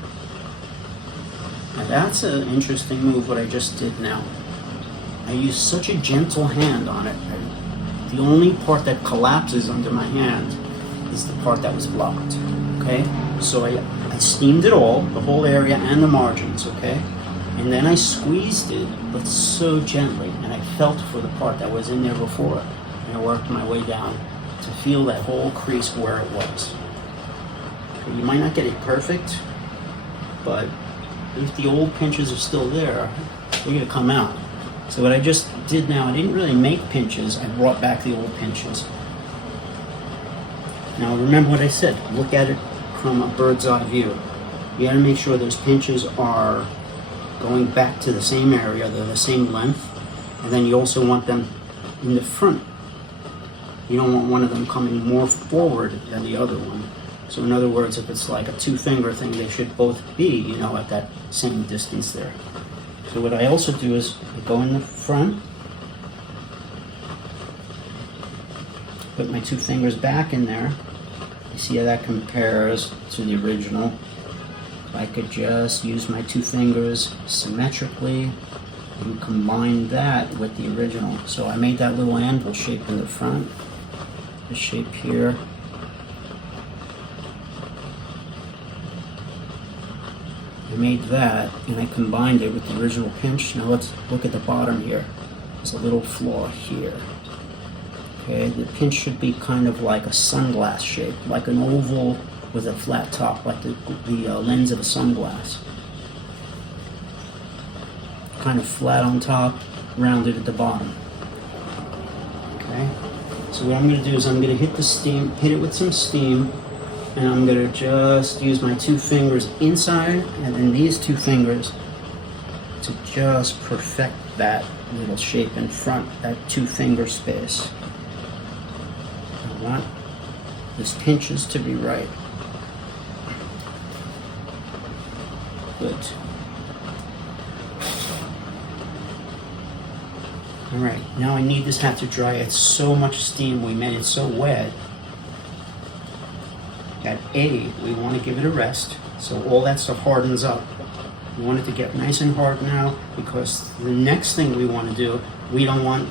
Now that's an interesting move, what I just did now. I used such a gentle hand on it. The only part that collapses under my hand is the part that was blocked. Okay? So I steamed it all, the whole area and the margins, okay? And then I squeezed it, but so gently, and I felt for the part that was in there before, and I worked my way down to feel that whole crease where it was. You might not get it perfect, but if the old pinches are still there, they're gonna come out. So what I just did now, I didn't really make pinches, I brought back the old pinches. Now remember what I said, look at it from a bird's eye view. You gotta make sure those pinches are going back to the same area, they're the same length, and then you also want them in the front. You don't want one of them coming more forward than the other one. So in other words, if it's like a two-finger thing, they should both be, you know, at that same distance there. So what I also do is I go in the front, put my two fingers back in there. You see how that compares to the original. I could just use my two fingers symmetrically and combine that with the original. So I made that little anvil shape in the front, this shape here. I made that and I combined it with the original pinch. Now let's look at the bottom here. There's a little flaw here. Okay, the pinch should be kind of like a sunglass shape, like an oval with a flat top, like the lens of a sunglass. Kind of flat on top, rounded at the bottom. Okay, so what I'm going to do is I'm going to hit it with some steam, and I'm going to just use my two fingers inside and then these two fingers to just perfect that little shape in front, that two finger space. I want this pinches to be right. Good. Alright, now I need this hat to dry. It's so much steam, we made it so wet. At A, we want to give it a rest, so all that stuff hardens up. We want it to get nice and hard now, because the next thing we want to do, we want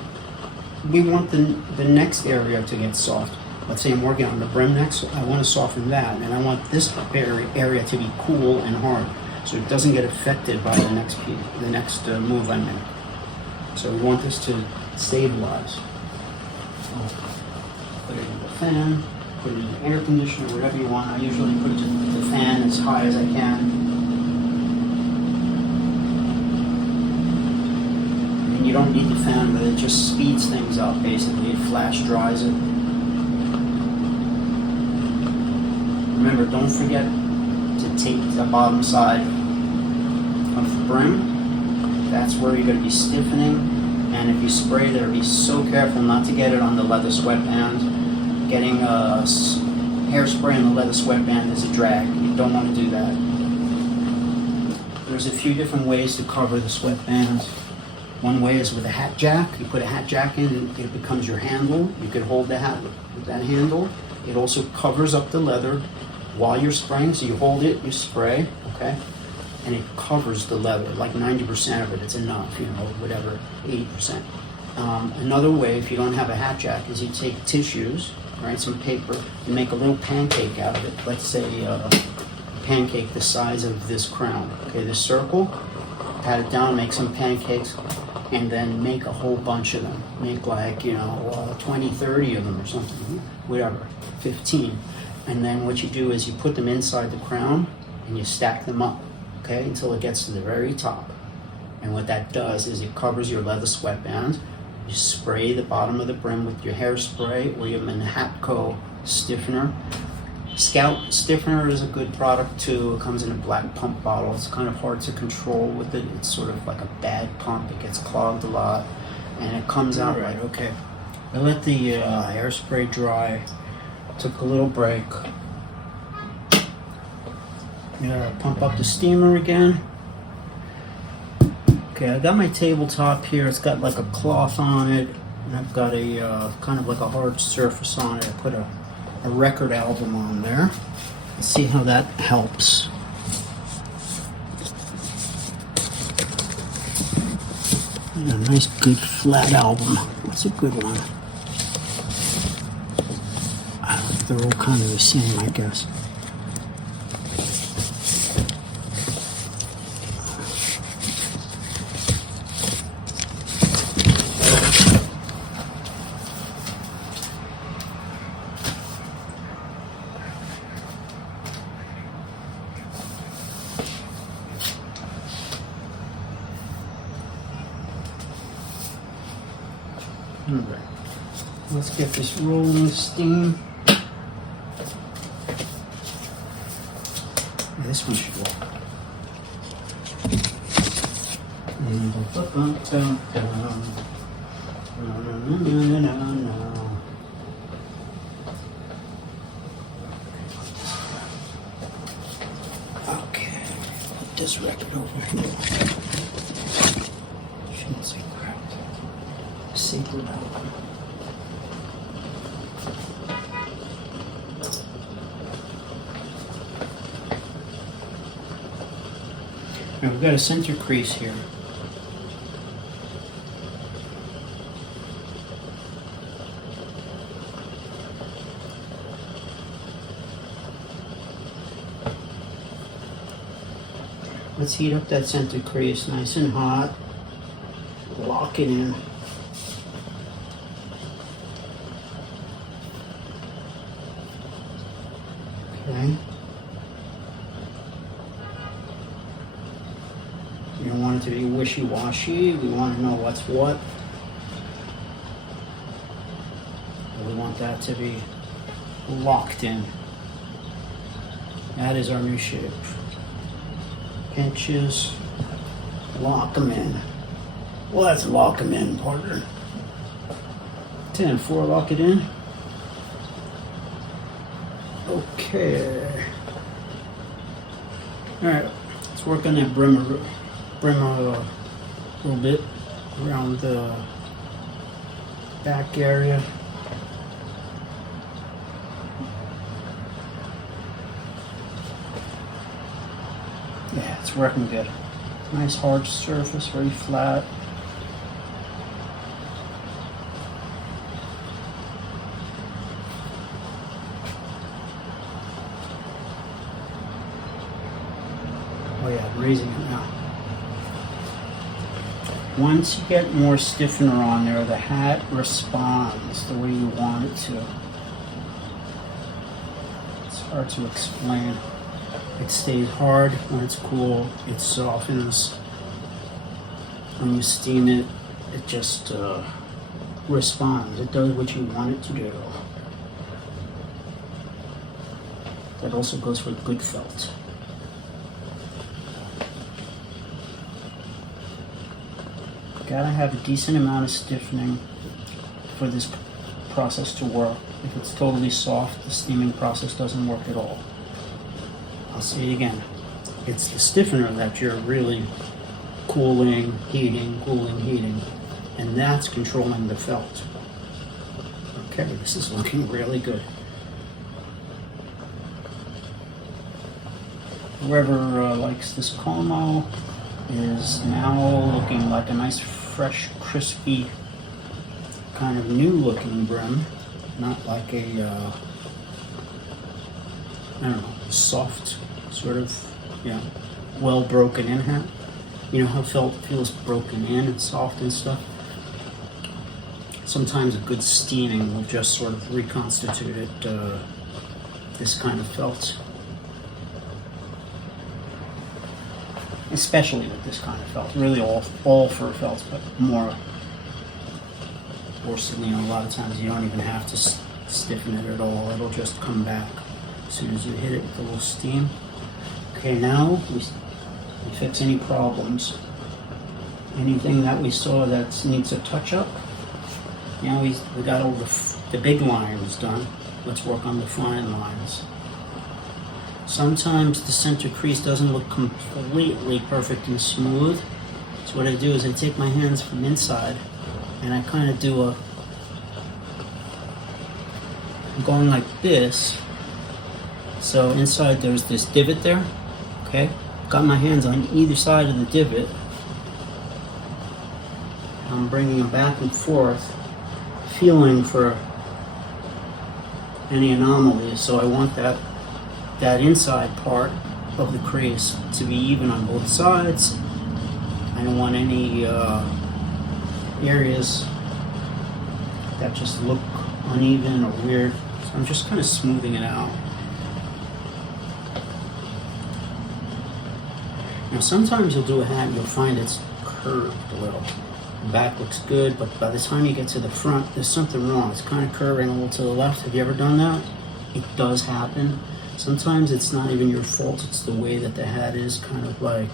the next area to get soft. Let's say I'm working on the brim next, I want to soften that, and I want this area to be cool and hard, so it doesn't get affected by the next move I make. So we want this to stabilize. Put it in the fan, put it in the air conditioner, whatever you want. I usually put it in the fan as high as I can. And you don't need the fan, but it just speeds things up basically. It flash dries it. Remember, don't forget to tape the bottom side of the brim. That's where you're going to be stiffening, and if you spray there, be so careful not to get it on the leather sweatband. Getting hairspray on the leather sweatband is a drag. You don't want to do that. There's a few different ways to cover the sweatbands. One way is with a hat jack. You put a hat jack in and it becomes your handle. You could hold the hat with that handle. It also covers up the leather while you're spraying, so you hold it, you spray, okay? And it covers the leather, like 90% of it, it's enough, you know, whatever, 80%. Another way, if you don't have a hat jack, is you take tissues, right, some paper, and make a little pancake out of it. Let's say a pancake the size of this crown, okay, this circle, pat it down, make some pancakes, and then make a whole bunch of them. Make like, you know, 20, 30 of them or something, whatever, 15. And then what you do is you put them inside the crown, and you stack them up. Okay, until it gets to the very top. And what that does is it covers your leather sweatband. You spray the bottom of the brim with your hairspray or your Manhatco stiffener. Scout stiffener is a good product too. It comes in a black pump bottle. It's kind of hard to control with it. It's sort of like a bad pump. It gets clogged a lot and it comes out right. Okay, I let the hairspray dry. Took a little break. Pump up the steamer again. Okay, I got my tabletop here. It's got like a cloth on it, and I've got a kind of like a hard surface on it. I put a record album on there. Let's see how that helps. And a nice good flat album. That's a good one. They're all kind of the same, I guess. Okay. Let's get this rolling steam. This one should work. Okay, put this record over here. Shouldn't say crap. Sacred album. Now we've got a center crease here. Let's heat up that center crease nice and hot. Lock it in. Okay. We don't want it to be wishy-washy. We want to know what's what. We want that to be locked in. That is our new shape. Pinches, lock them in. Let's lock them in, partner. 10-4, lock it in. Okay. All right, let's work on that brim a little bit around the back area. Yeah, it's working good. Nice hard surface, very flat. Oh yeah, I'm raising it now. Once you get more stiffener on there, the hat responds the way you want it to. It's hard to explain. It stays hard when it's cool, it softens. When you steam it, it just responds. It does what you want it to do. That also goes for good felt. Gotta have a decent amount of stiffening for this process to work. If it's totally soft, the steaming process doesn't work at all. I'll say it again. It's the stiffener that you're really cooling, heating, and that's controlling the felt. Okay, this is looking really good. Whoever likes this como is now looking like a nice, fresh, crispy, kind of new looking brim, not like a, I don't know, soft, sort of, well broken in hat. You know how felt feels broken in and soft and stuff? Sometimes a good steaming will just sort of reconstitute it, this kind of felt. Especially with this kind of felt. Really all fur felts, but more porcelain. A lot of times you don't even have to stiffen it at all. It'll just come back as soon as you hit it with a little steam. Okay, now we fix any problems. Anything that we saw that needs a touch up. Now we got all the big lines done. Let's work on the fine lines. Sometimes the center crease doesn't look completely perfect and smooth. So what I do is I take my hands from inside and I kind of do I'm going like this. So inside there's this divot there, okay? Got my hands on either side of the divot. I'm bringing them back and forth, feeling for any anomalies. So I want that inside part of the crease to be even on both sides. I don't want any areas that just look uneven or weird. So I'm just kind of smoothing it out. Now sometimes you'll do a hat and you'll find it's curved a little. The back looks good, but by the time you get to the front, there's something wrong. It's kind of curving a little to the left. Have you ever done that? It does happen. Sometimes it's not even your fault. It's the way that the hat is, kind of like,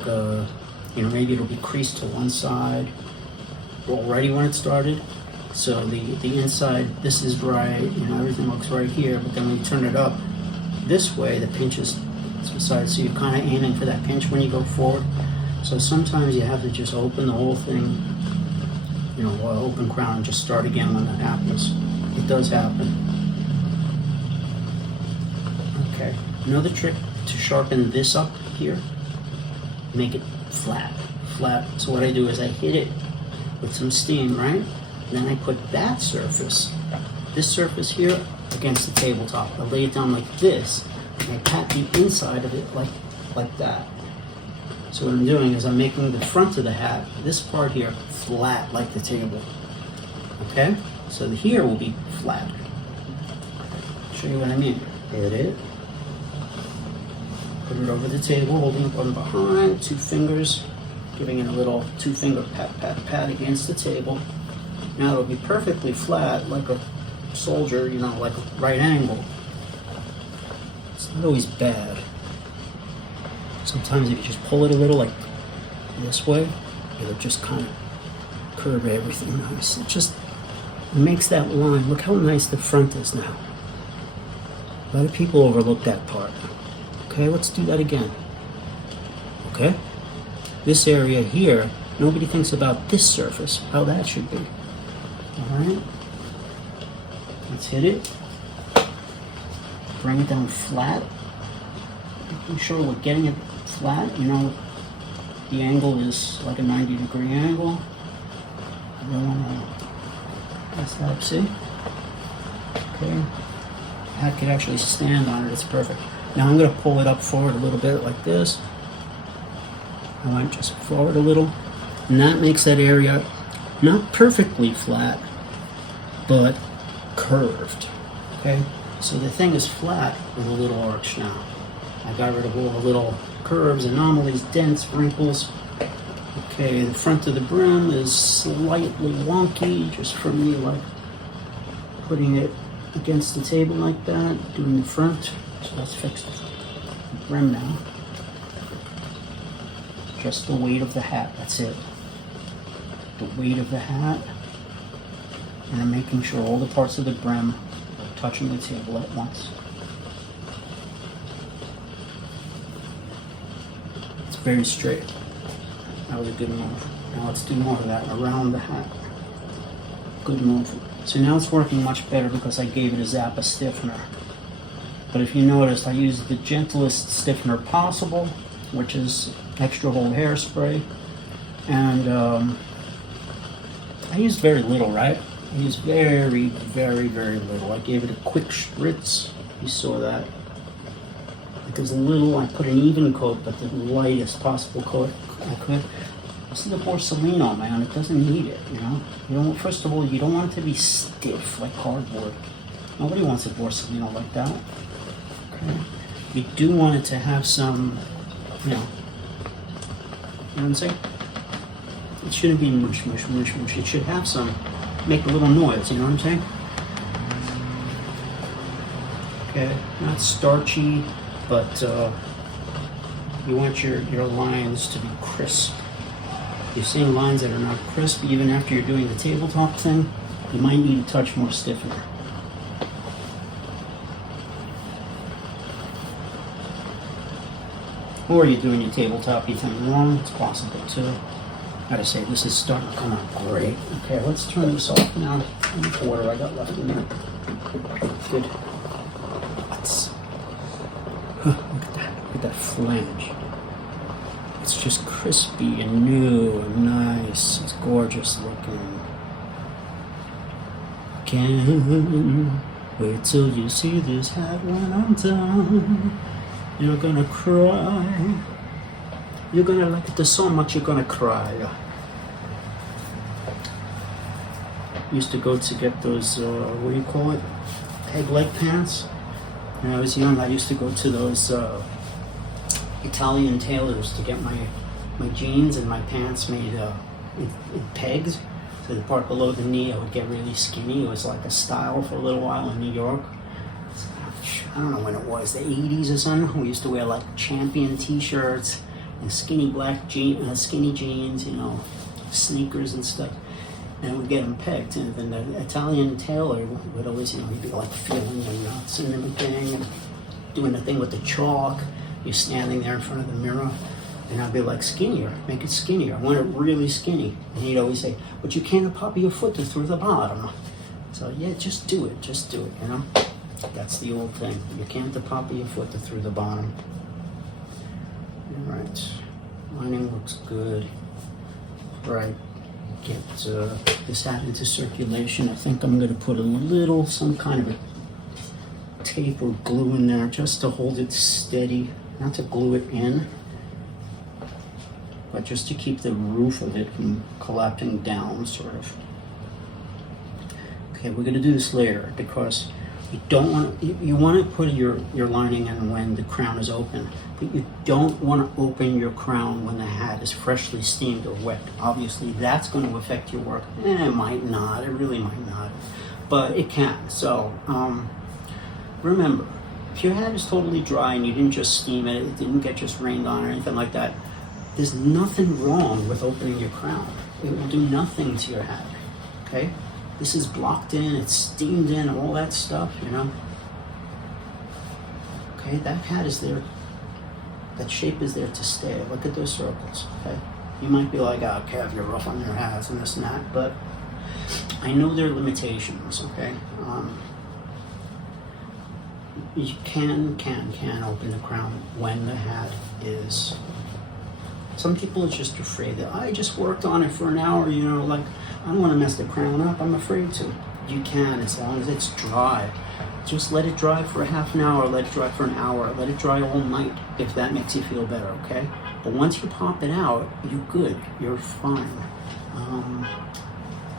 you know, maybe it'll be creased to one side already when it started. So the inside, this is right, you know, everything looks right here, but then when you turn it up this way, the pinch is to the side, so you're kind of aiming for that pinch when you go forward. So sometimes you have to just open the whole thing, you know, open crown and just start again when that happens. It does happen. Okay, another trick to sharpen this up here, make it flat. So what I do is I hit it with some steam, right? Then I put that surface, this surface here, against the tabletop. I lay it down like this, and I pat the inside of it like that. So what I'm doing is I'm making the front of the hat, this part here, flat like the table. Okay? So the here will be flat. I'll show you what I mean. Hit it. Put it over the table, holding it from behind, 2 fingers, giving it a little 2-finger pat against the table. Now it'll be perfectly flat, like a soldier, you know, like a right angle. It's not always bad. Sometimes if you just pull it a little, like this way, it'll just kind of curve everything nice. It just makes that line. Look how nice the front is now. A lot of people overlook that part. Okay, let's do that again. Okay? This area here, nobody thinks about this surface, how that should be. Alright? Let's hit it. Bring it down flat. Making sure we're getting it flat. You know, the angle is like a 90-degree angle. I don't want to mess that up, see? Okay. Hat could actually stand on it, it's perfect. Now I'm going to pull it up forward a little bit like this. I went just forward a little. And that makes that area not perfectly flat, but curved. Okay? So the thing is flat with a little arch now. I got rid of all the little curves, anomalies, dents, wrinkles. Okay, the front of the brim is slightly wonky, just for me, like putting it against the table like that, doing the front. So let's fix the brim now. Just the weight of the hat, that's it. The weight of the hat. And I'm making sure all the parts of the brim are touching the table at once. It's very straight. That was a good move. Now let's do more of that around the hat. Good move. So now it's working much better because I gave it a Zappa stiffener. But if you noticed, I used the gentlest stiffener possible, which is extra hold hairspray. And I used very little, right? I used very, very, very little. I gave it a quick spritz. You saw that. It was a little, I put an even coat, but the lightest possible coat I could. This is the Borsalino, man. It doesn't need it, you know? You don't, first of all, you don't want it to be stiff like cardboard. Nobody wants a Borsalino like that. Okay? You do want it to have some, you know what I'm saying? It shouldn't be mush, mush, mush, mush. It should have some, make a little noise, you know what I'm saying? Okay, not starchy, but you want your lines to be crisp. You're seeing lines that are not crisp, even after you're doing the tabletop thing, you might need a touch more stiffener. Or you're doing your tabletop-y thing wrong, it's possible too. Gotta say, this is starting to come out great. Okay, let's turn this off now. How much water I got left in there? Good. Let's, look at that flange. It's just crispy and new and nice. It's gorgeous looking. Can't wait till you see this hat when I'm done. You're gonna cry. You're gonna like it so much you're gonna cry. Used to go to get those, what do you call it? Peg leg pants. When I was young, I used to go to those Italian tailors to get my jeans and my pants made in pegs. the part below the knee, I would get really skinny. It was like a style for a little while in New York. I don't know when it was, the 80s or something. We used to wear like Champion t-shirts and skinny skinny jeans, you know, sneakers and stuff. And we'd get them pegged. And then the Italian tailor would always, you know, he'd be like feeling your nuts and everything and doing the thing with the chalk. You're standing there in front of the mirror. And I'd be like, skinnier, make it skinnier. I want it really skinny. And he'd always say, but you can't pop your foot through the bottom. So yeah, just do it, you know? That's the old thing. You can't pop your foot through the bottom. All right, lining looks good. Right, get this out into circulation. I think I'm gonna put a little, some kind of a tape or glue in there just to hold it steady, not to glue it in, but just to keep the roof of it from collapsing down, sort of. Okay, we're gonna do this later because you don't want to, you want to put your lining in when the crown is open, but you don't want to open your crown when the hat is freshly steamed or wet. Obviously, that's going to affect your work. It might not, it really might not, but it can. So remember, if your hat is totally dry and you didn't just steam it, it didn't get just rained on or anything like that, there's nothing wrong with opening your crown. It will do nothing to your hat, okay? This is blocked in, it's steamed in, and all that stuff, you know? Okay, that hat is there, that shape is there to stay. Look at those circles, okay? You might be like, oh, Kev, you're rough on your hats and this and that, but I know their limitations, okay? You can open the crown when the hat is. Some people are just afraid that I just worked on it for an hour, you know, like I don't want to mess the crown up. I'm afraid to. You can, as long as it's dry. Just let it dry for a half an hour, let it dry for an hour, let it dry all night if that makes you feel better, okay? But once you pop it out, you're good, you're fine.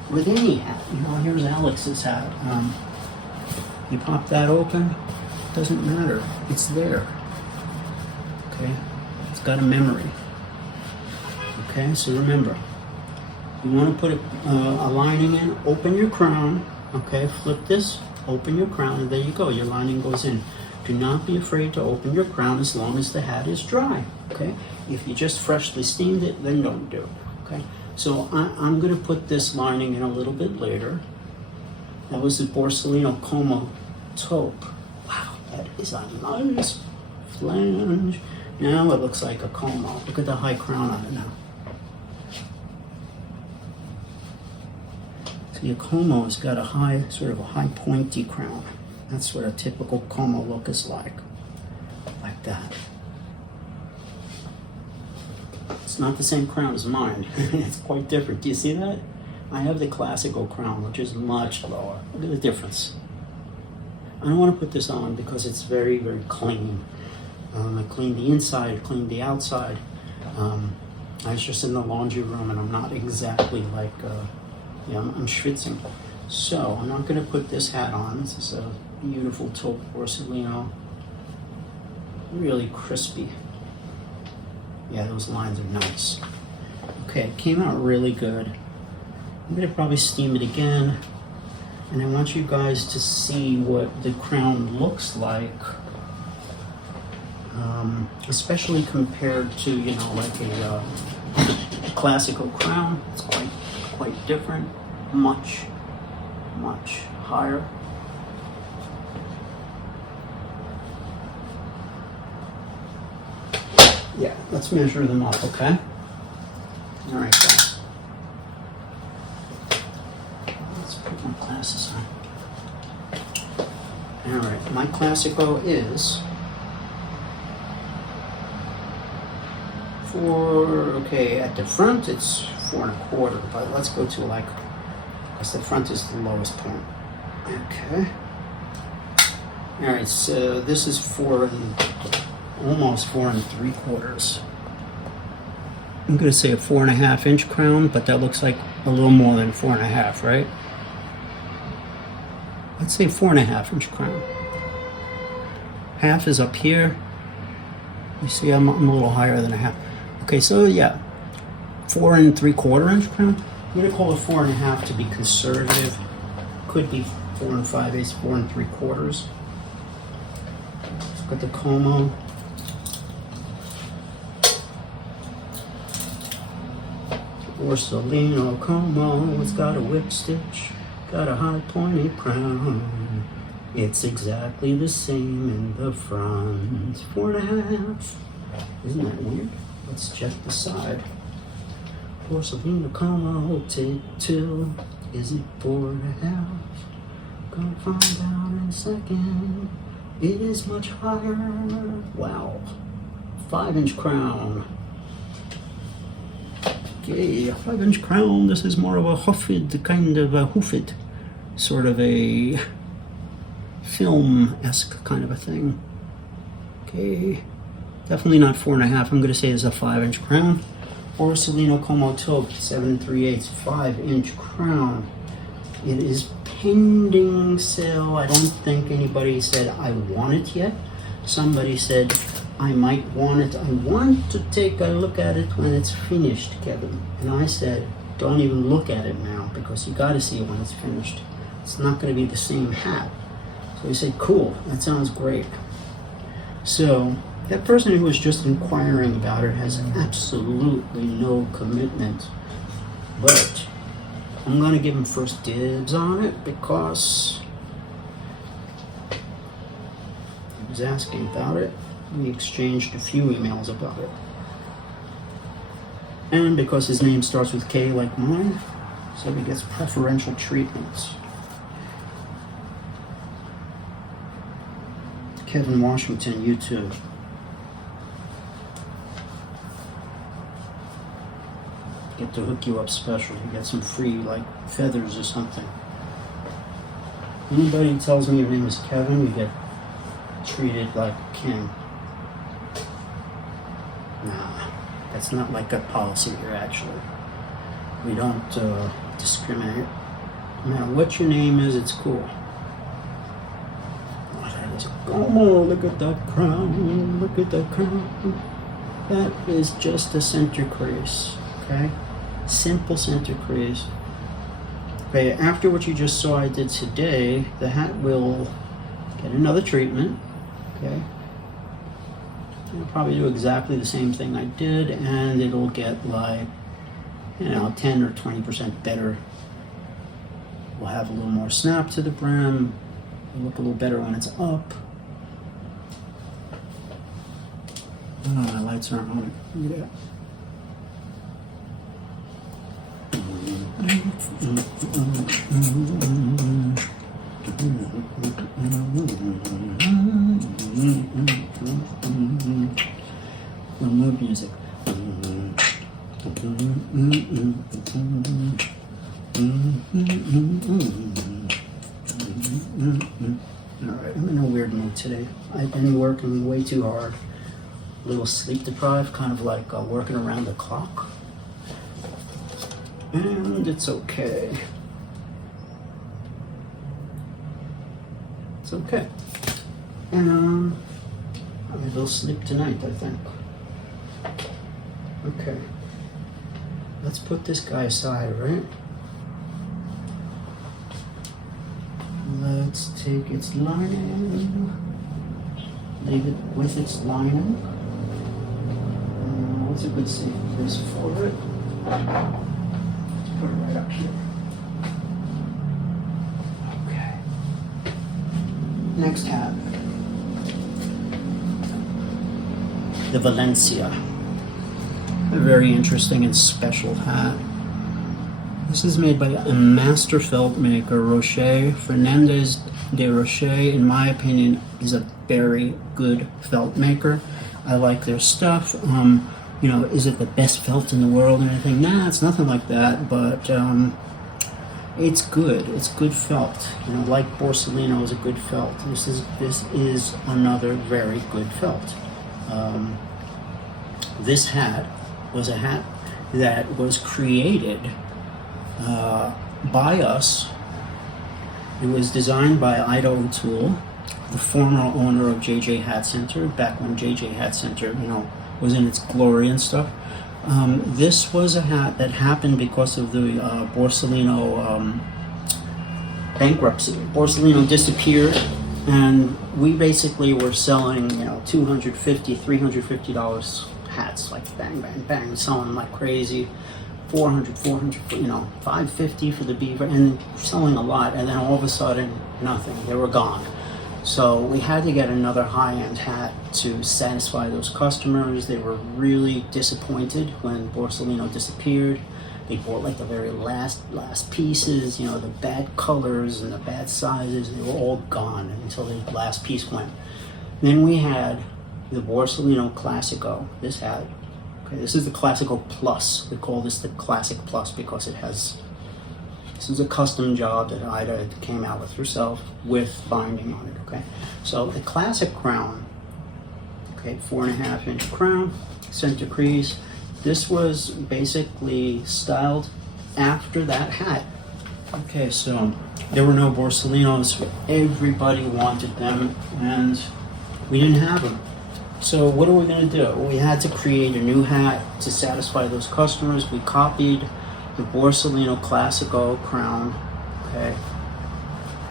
With any hat, you know, here's Alex's hat. You pop that open, doesn't matter, it's there, okay? It's got a memory. Okay, so remember, you want to put a lining in, open your crown, okay, flip this, open your crown, and there you go, your lining goes in. Do not be afraid to open your crown as long as the hat is dry, okay? If you just freshly steamed it, then don't do it, okay? So I'm going to put this lining in a little bit later. That was the Borsellino Como taupe. Wow, that is a nice flange. Now it looks like a Como. Look at the high crown on it now. Your Como has got a high, sort of a high pointy crown. That's what a typical Como look is like that. It's not the same crown as mine. It's quite different. Do you see that? I have the classical crown, which is much lower. Look at the difference. I don't want to put this on because it's very, very clean. I cleaned the inside, I cleaned the outside. I was just in the laundry room and I'm not exactly like, yeah, I'm schwitzing. So I'm not going to put this hat on. This is a beautiful taupe Borsellino. Really crispy. Yeah, those lines are nice. Okay, it came out really good. I'm going to probably steam it again. And I want you guys to see what the crown looks like. Especially compared to, you know, like a classical crown. It's quite different, much higher. Yeah, let's measure them up, okay? All right, guys. Let's put my glasses on. All right, my Classico is okay, at the front it's 4 1/4, but let's go to like, because the front is the lowest point. Okay. All right, so this is almost 4 3/4. I'm gonna say a 4 1/2 inch crown, but that looks like a little more than 4 1/2, right? Let's say 4 1/2 inch crown. Half is up here. You see, I'm a little higher than a half. Okay, so yeah, 4 3/4 inch crown. I'm gonna call it 4.5 to be conservative. Could be 4 5/8, 4 3/4. Got the Como. Orsolino Como. It's got a whip stitch, got a high pointed crown. It's exactly the same in the front. 4.5. Isn't that weird? Let's check the side. Orsolino Como, take 2. Is it 4.5? Gonna find out in a second. It is much higher. Wow. 5-inch crown. Okay, a 5-inch crown. This is more of a hoofed, kind of a hoofed, sort of a film-esque kind of a thing. Okay, definitely not 4.5. I'm going to say it's a 5-inch crown. Orsolino Como taupe, 7 3/8, 5-inch crown. It is pending sale. I don't think anybody said I want it yet. Somebody said I might want it. I want to take a look at it when it's finished, Kevin. And I said, don't even look at it now because you got to see it when it's finished. It's not going to be the same hat. So he said, cool, that sounds great. So that person who was just inquiring about it has absolutely no commitment. But I'm going to give him first dibs on it because he was asking about it. We exchanged a few emails about it. And because his name starts with K like mine, so he gets preferential treatment. Kevin Washington, you too. Get to hook you up special. You get some free, like, feathers or something. Anybody who tells me your name is Kevin, you get treated like a king. Nah, that's not like a policy here, actually. We don't discriminate. No matter what your name is, it's cool. Oh, look at that crown. Look at that crown. That is just a center crease, okay? Simple center crease. Okay, after what you just saw I did today, the hat will get another treatment, okay? I'll probably do exactly the same thing I did, and it'll get like, 10 or 20% better. We'll have a little more snap to the brim. It'll look a little better when it's up. Oh, my lights aren't on. Look at that. Mood music. Alright, I'm in a weird mood today. I've been working way too hard. A little sleep deprived, kind of like working around the clock. And it's okay. It's okay. And maybe I'll sleep tonight, I think. Okay. Let's put this guy aside, right? Let's take its lining. Leave it with its lining. What's a good safe place for it? Let's put it right up here. Okay. Next hat. The Valencia. A very interesting and special hat. This is made by a master felt maker, Rocher. Fernandez de Rocher, in my opinion, is a very good felt maker. I like their stuff. Is it the best felt in the world or anything? Nah, it's nothing like that, but it's good. It's good felt. Like Borsalino is a good felt. This is another very good felt. This hat was a hat that was created by us. It was designed by Ida O'Toole, the former owner of JJ Hat Center, back when JJ Hat Center, was in its glory and stuff. This was a hat that happened because of the Borsellino bankruptcy. Borsellino disappeared, and we basically were selling, $250, $350 hats, like bang, bang, bang, selling them like crazy. 400, 550 for the beaver, and selling a lot, and then all of a sudden, nothing. They were gone. So we had to get another high-end hat to satisfy those customers. They were really disappointed when Borsellino disappeared. They bought like the very last pieces, the bad colors and the bad sizes. They were all gone until the last piece went. Then we had the Borsellino Classico, this hat. Okay, this is the Classico Plus. We call this the Classic Plus because this is a custom job that Ida came out with herself with binding on it, okay? So the Classic crown, okay, 4.5-inch crown, center crease. This was basically styled after that hat. Okay, so there were no Borsellinos. Everybody wanted them, and we didn't have them. So what are we going to do? We had to create a new hat to satisfy those customers. We copied the Borsellino Classico crown, okay,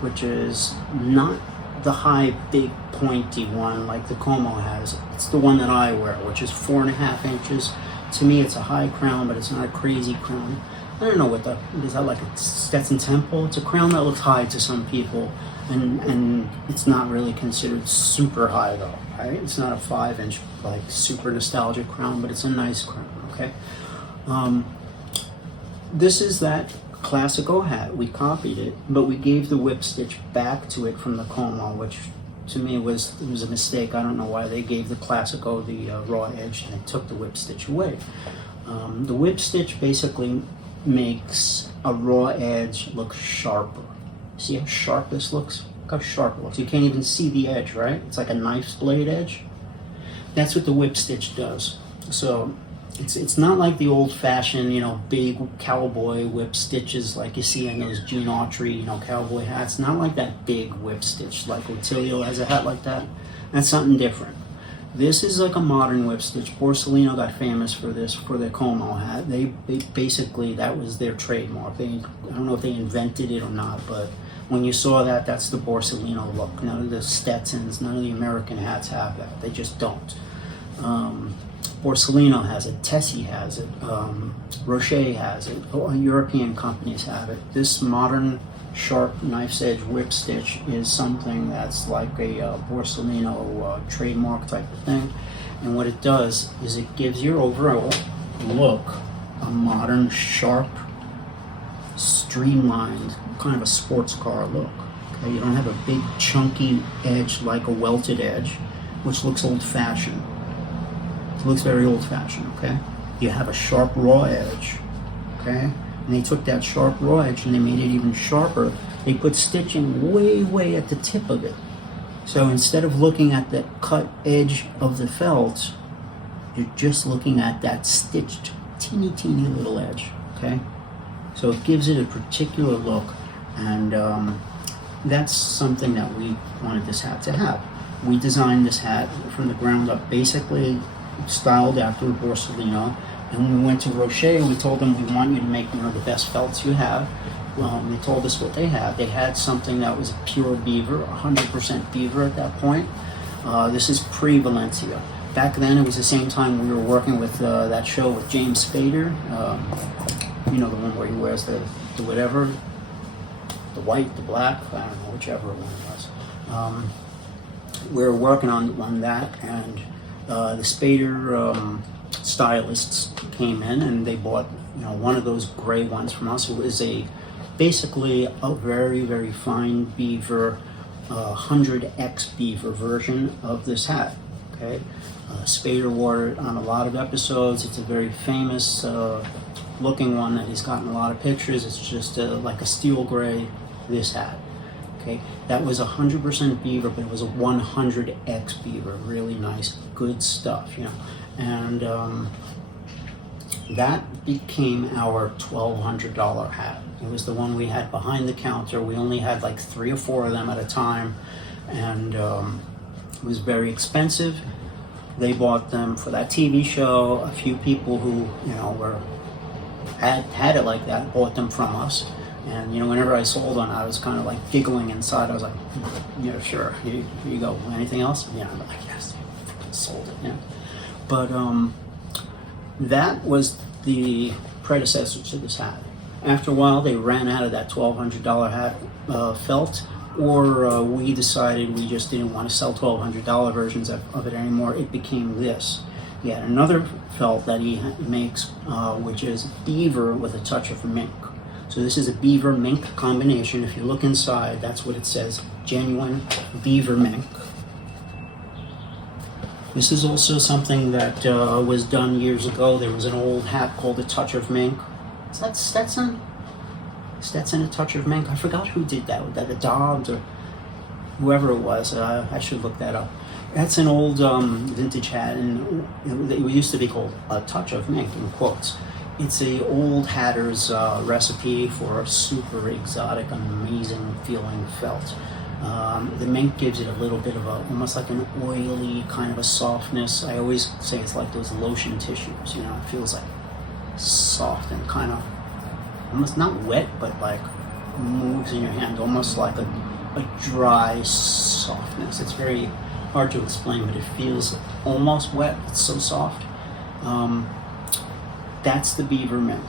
which is not the high, big, pointy one like the Como has. It's the one that I wear, which is 4.5 inches. To me, it's a high crown, but it's not a crazy crown. I don't know what is that, like a Stetson Temple? It's a crown that looks high to some people, and it's not really considered super high though, right? It's not a 5-inch, like, super nostalgic crown, but it's a nice crown, okay? This is that Classico hat. We copied it, but we gave the whip stitch back to it from the Como, which to me was a mistake. I don't know why they gave the Classico the raw edge and they took the whip stitch away. The whip stitch basically makes a raw edge look sharper. See how sharp this looks? Look how sharp it looks. You can't even see the edge, right? It's like a knife's blade edge. That's what the whip stitch does. So it's not like the old-fashioned, big cowboy whip stitches like you see in those Gene Autry, cowboy hats. Not like that big whip stitch, like Otilio has a hat like that. That's something different. This is like a modern whip stitch. Borsellino got famous for this, for their Como hat. They basically, that was their trademark. I don't know if they invented it or not, but when you saw that, that's the Borsellino look. None of the Stetsons, none of the American hats have that. They just don't. Borsellino has it, Tessie has it, Rocher has it, European companies have it. This modern sharp knife's edge whip stitch is something that's like a Borsellino trademark type of thing. And what it does is it gives your overall look a modern, sharp, streamlined, kind of a sports car look. Okay, you don't have a big chunky edge like a welted edge, which looks old-fashioned. It looks very old-fashioned, okay? You have a sharp raw edge, okay? And they took that sharp raw edge and they made it even sharper. They put stitching way at the tip of it. So instead of looking at the cut edge of the felt, you're just looking at that stitched teeny little edge, okay? So it gives it a particular look, and that's something that we wanted this hat to have. We designed this hat from the ground up, basically styled after Borsellino. And when we went to Rocher, we told them, we want you to make the best felts you have. They told us what they had. They had something that was a pure beaver, 100% beaver at that point. This is pre-Valencia. Back then, it was the same time we were working with that show with James Spader. The one where he wears the whatever, the white, the black, I don't know, whichever one it was. We were working on that, and the Spader stylists came in and they bought one of those gray ones from us. It was basically a very fine beaver, 100X beaver version of this hat. Okay, Spader wore it on a lot of episodes. It's a very famous looking one that he's gotten a lot of pictures. It's just like a steel gray, this hat. Okay, that was 100% beaver, but it was a 100X beaver. Really nice, good stuff, And that became our $1,200 hat. It was the one we had behind the counter. We only had like 3 or 4 of them at a time, and it was very expensive. They bought them for that TV show. A few people who, you know, had it like that bought them from us. And, you know, whenever I sold one, I was kind of like giggling inside. I was like, yeah, sure, here you go. Anything else? Yeah, I'm like, yes, sold it, yeah. But that was the predecessor to this hat. After a while, they ran out of that $1,200 hat felt, or we decided we just didn't want to sell $1,200 versions of it anymore. It became this. He had another felt that he makes, which is beaver with a touch of mink. So this is a beaver mink combination. If you look inside, that's what it says, genuine beaver mink. This is also something that was done years ago. There was an old hat called a touch of mink. Is that Stetson? Stetson, a touch of mink? I forgot who did that. The Dobbs or whoever it was. I should look that up. That's an old vintage hat, and it used to be called a touch of mink, in quotes. It's a old hatter's recipe for a super exotic, amazing feeling felt. The mink gives it a little bit of almost like an oily kind of a softness. I always say it's like those lotion tissues, you know, it feels like soft and kind of almost not wet, but like moves in your hand, almost like a dry softness. It's very hard to explain, but it feels almost wet. It's so soft. That's the beaver mink.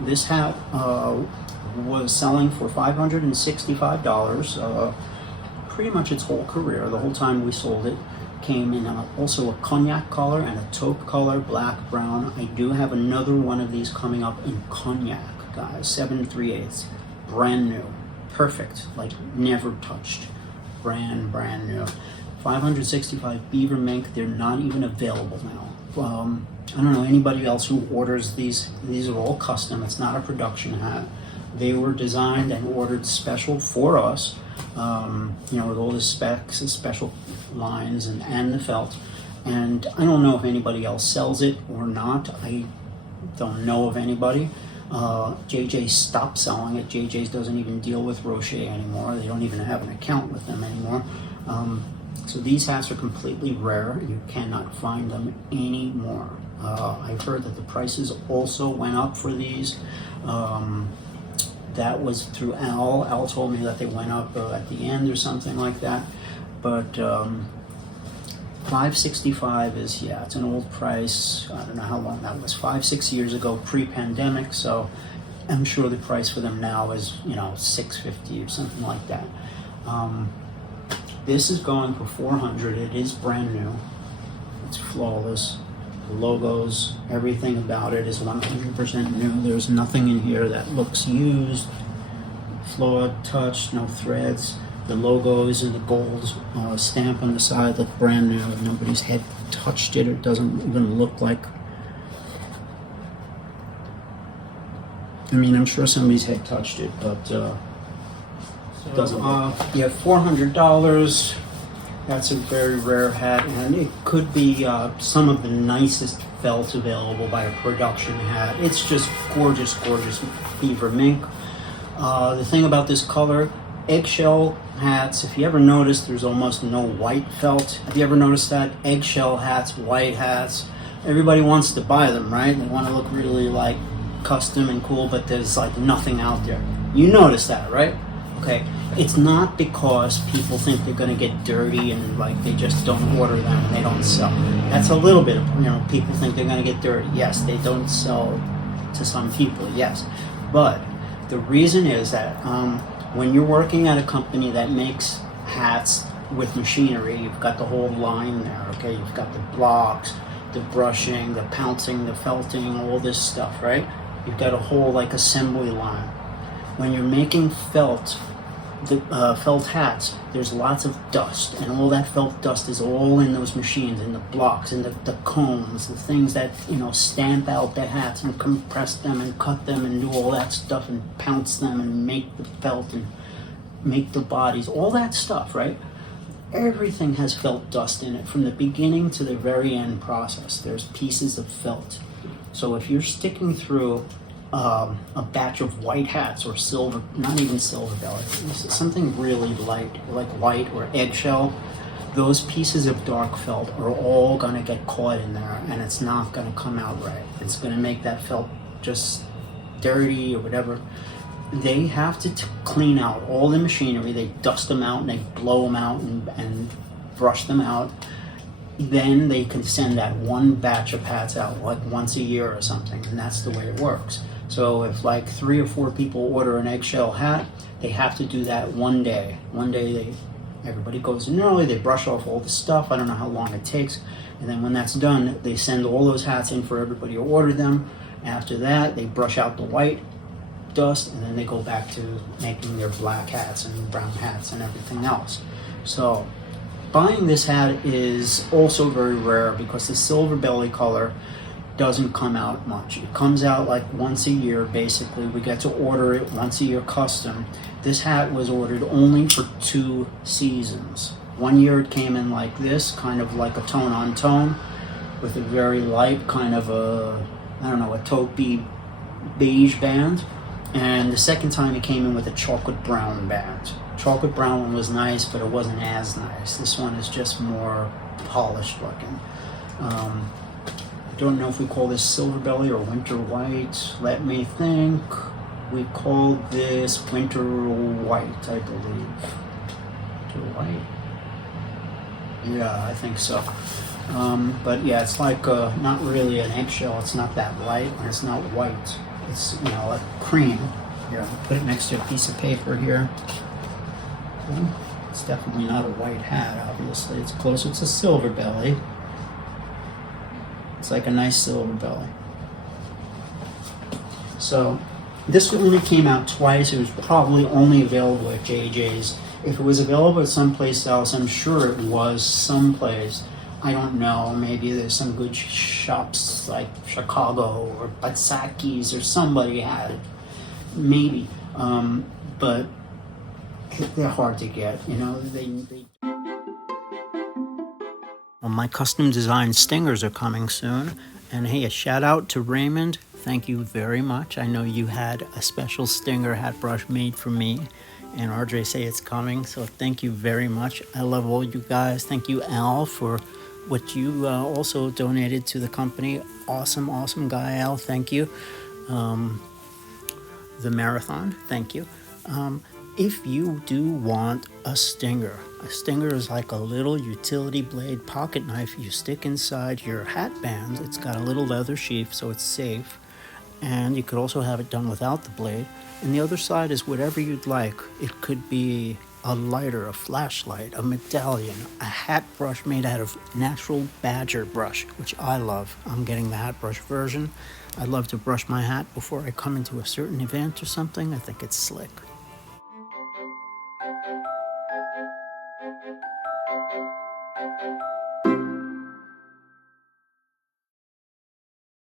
This hat was selling for $565. Pretty much its whole career, the whole time we sold it. Came in also a cognac color and a taupe color, black, brown. I do have another one of these coming up in cognac, guys, 7 3/8, brand new, perfect, like never touched, brand new. 565 beaver mink. They're not even available now. I don't know anybody else who orders these. These are all custom. It's not a production hat. They were designed and ordered special for us, you know, with all the specs and special lines and the felt. And I don't know if anybody else sells it or not. I don't know of anybody. JJ stopped selling it. JJ's doesn't even deal with Rocher anymore. They don't even have an account with them anymore. So these hats are completely rare. You cannot find them anymore. I've heard that the prices also went up for these. That was through Al. Al told me that they went up at the end or something like that. But $565 is, yeah, it's an old price. I don't know how long that was, 5-6 years ago, pre-pandemic. So I'm sure the price for them now is, you know, $650 or something like that. This is going for $400. It is brand new. It's flawless. The logos, everything about it is 100% new. There's nothing in here that looks used, flawed, touched, no threads. The logos and the gold stamp on the side look brand new. Nobody's head touched it. It doesn't even look like. I mean, I'm sure somebody's head touched it, but doesn't. Yeah, $400. That's a very rare hat, and it could be some of the nicest felt available by a production hat. It's just gorgeous, gorgeous beaver mink. The thing about this color, eggshell hats, if you ever notice, there's almost no white felt. Have you ever noticed that? Eggshell hats, white hats, everybody wants to buy them, right? They want to look really like custom and cool, but there's like nothing out there. You notice that, right? Okay, it's not because people think they're going to get dirty and like they just don't order them and they don't sell. That's a little bit of, you know, people think they're going to get dirty. Yes, they don't sell to some people, yes. But the reason is that when you're working at a company that makes hats with machinery, you've got the whole line there, okay? You've got the blocks, the brushing, the pouncing, the felting, all this stuff, right? You've got a whole like assembly line. When you're making felt, the felt hats, there's lots of dust, and all that felt dust is all in those machines, in the blocks, in the combs, the things that, you know, stamp out the hats and compress them and cut them and do all that stuff and pounce them and make the felt and make the bodies, all that stuff, right? Everything has felt dust in it from the beginning to the very end process. There's pieces of felt. So if you're sticking through a batch of white hats or silver, not even silver belly, something really light like white or eggshell, those pieces of dark felt are all going to get caught in there, and it's not going to come out right. It's going to make that felt just dirty or whatever. They have to clean out all the machinery. They dust them out and they blow them out and brush them out. Then they can send that one batch of hats out like once a year or something, and that's the way it works. So if like 3 or 4 people order an eggshell hat, they have to do that one day. One day everybody goes in early, they brush off all the stuff. I don't know how long it takes. And then when that's done, they send all those hats in for everybody to order them. After that, they brush out the white dust, and then they go back to making their black hats and brown hats and everything else. So buying this hat is also very rare because the silver belly color doesn't come out much. It comes out like once a year, basically. We get to order it once a year custom. This hat was ordered only for 2 seasons. One year it came in like this, kind of like a tone on tone, with a very light kind of a, I don't know, a taupey beige band. And the second time it came in with a chocolate brown band. Chocolate brown one was nice, but it wasn't as nice. This one is just more polished looking. I don't know if we call this silver belly or winter white. Let me think. We call this winter white, I believe. Winter white? Yeah, I think so. But yeah, it's like not really an eggshell. It's not that light, and it's not white. It's, you know, like cream. Here, I'll put it next to a piece of paper here. Okay. It's definitely not a white hat, obviously. It's closer to silver belly. It's like a nice silver belly. So this only came out twice. It was probably only available at JJ's. If it was available at someplace else, I'm sure it was someplace. I don't know. Maybe there's some good shops like Chicago or Batsaki's or somebody had it. Maybe. But they're hard to get. You know, Well, my custom designed stingers are coming soon. And hey, a shout out to Raymond. Thank you very much. I know you had a special stinger hat brush made for me. And RJ say it's coming. So thank you very much. I love all you guys. Thank you, Al, for what you also donated to the company. Awesome, awesome guy, Al. Thank you. The marathon. Thank you. If you do want a stinger is like a little utility blade pocket knife you stick inside your hat band. It's got a little leather sheath, so it's safe. And you could also have it done without the blade. And the other side is whatever you'd like. It could be a lighter, a flashlight, a medallion, a hat brush made out of natural badger brush, which I love. I'm getting the hat brush version. I love to brush my hat before I come into a certain event or something. I think it's slick.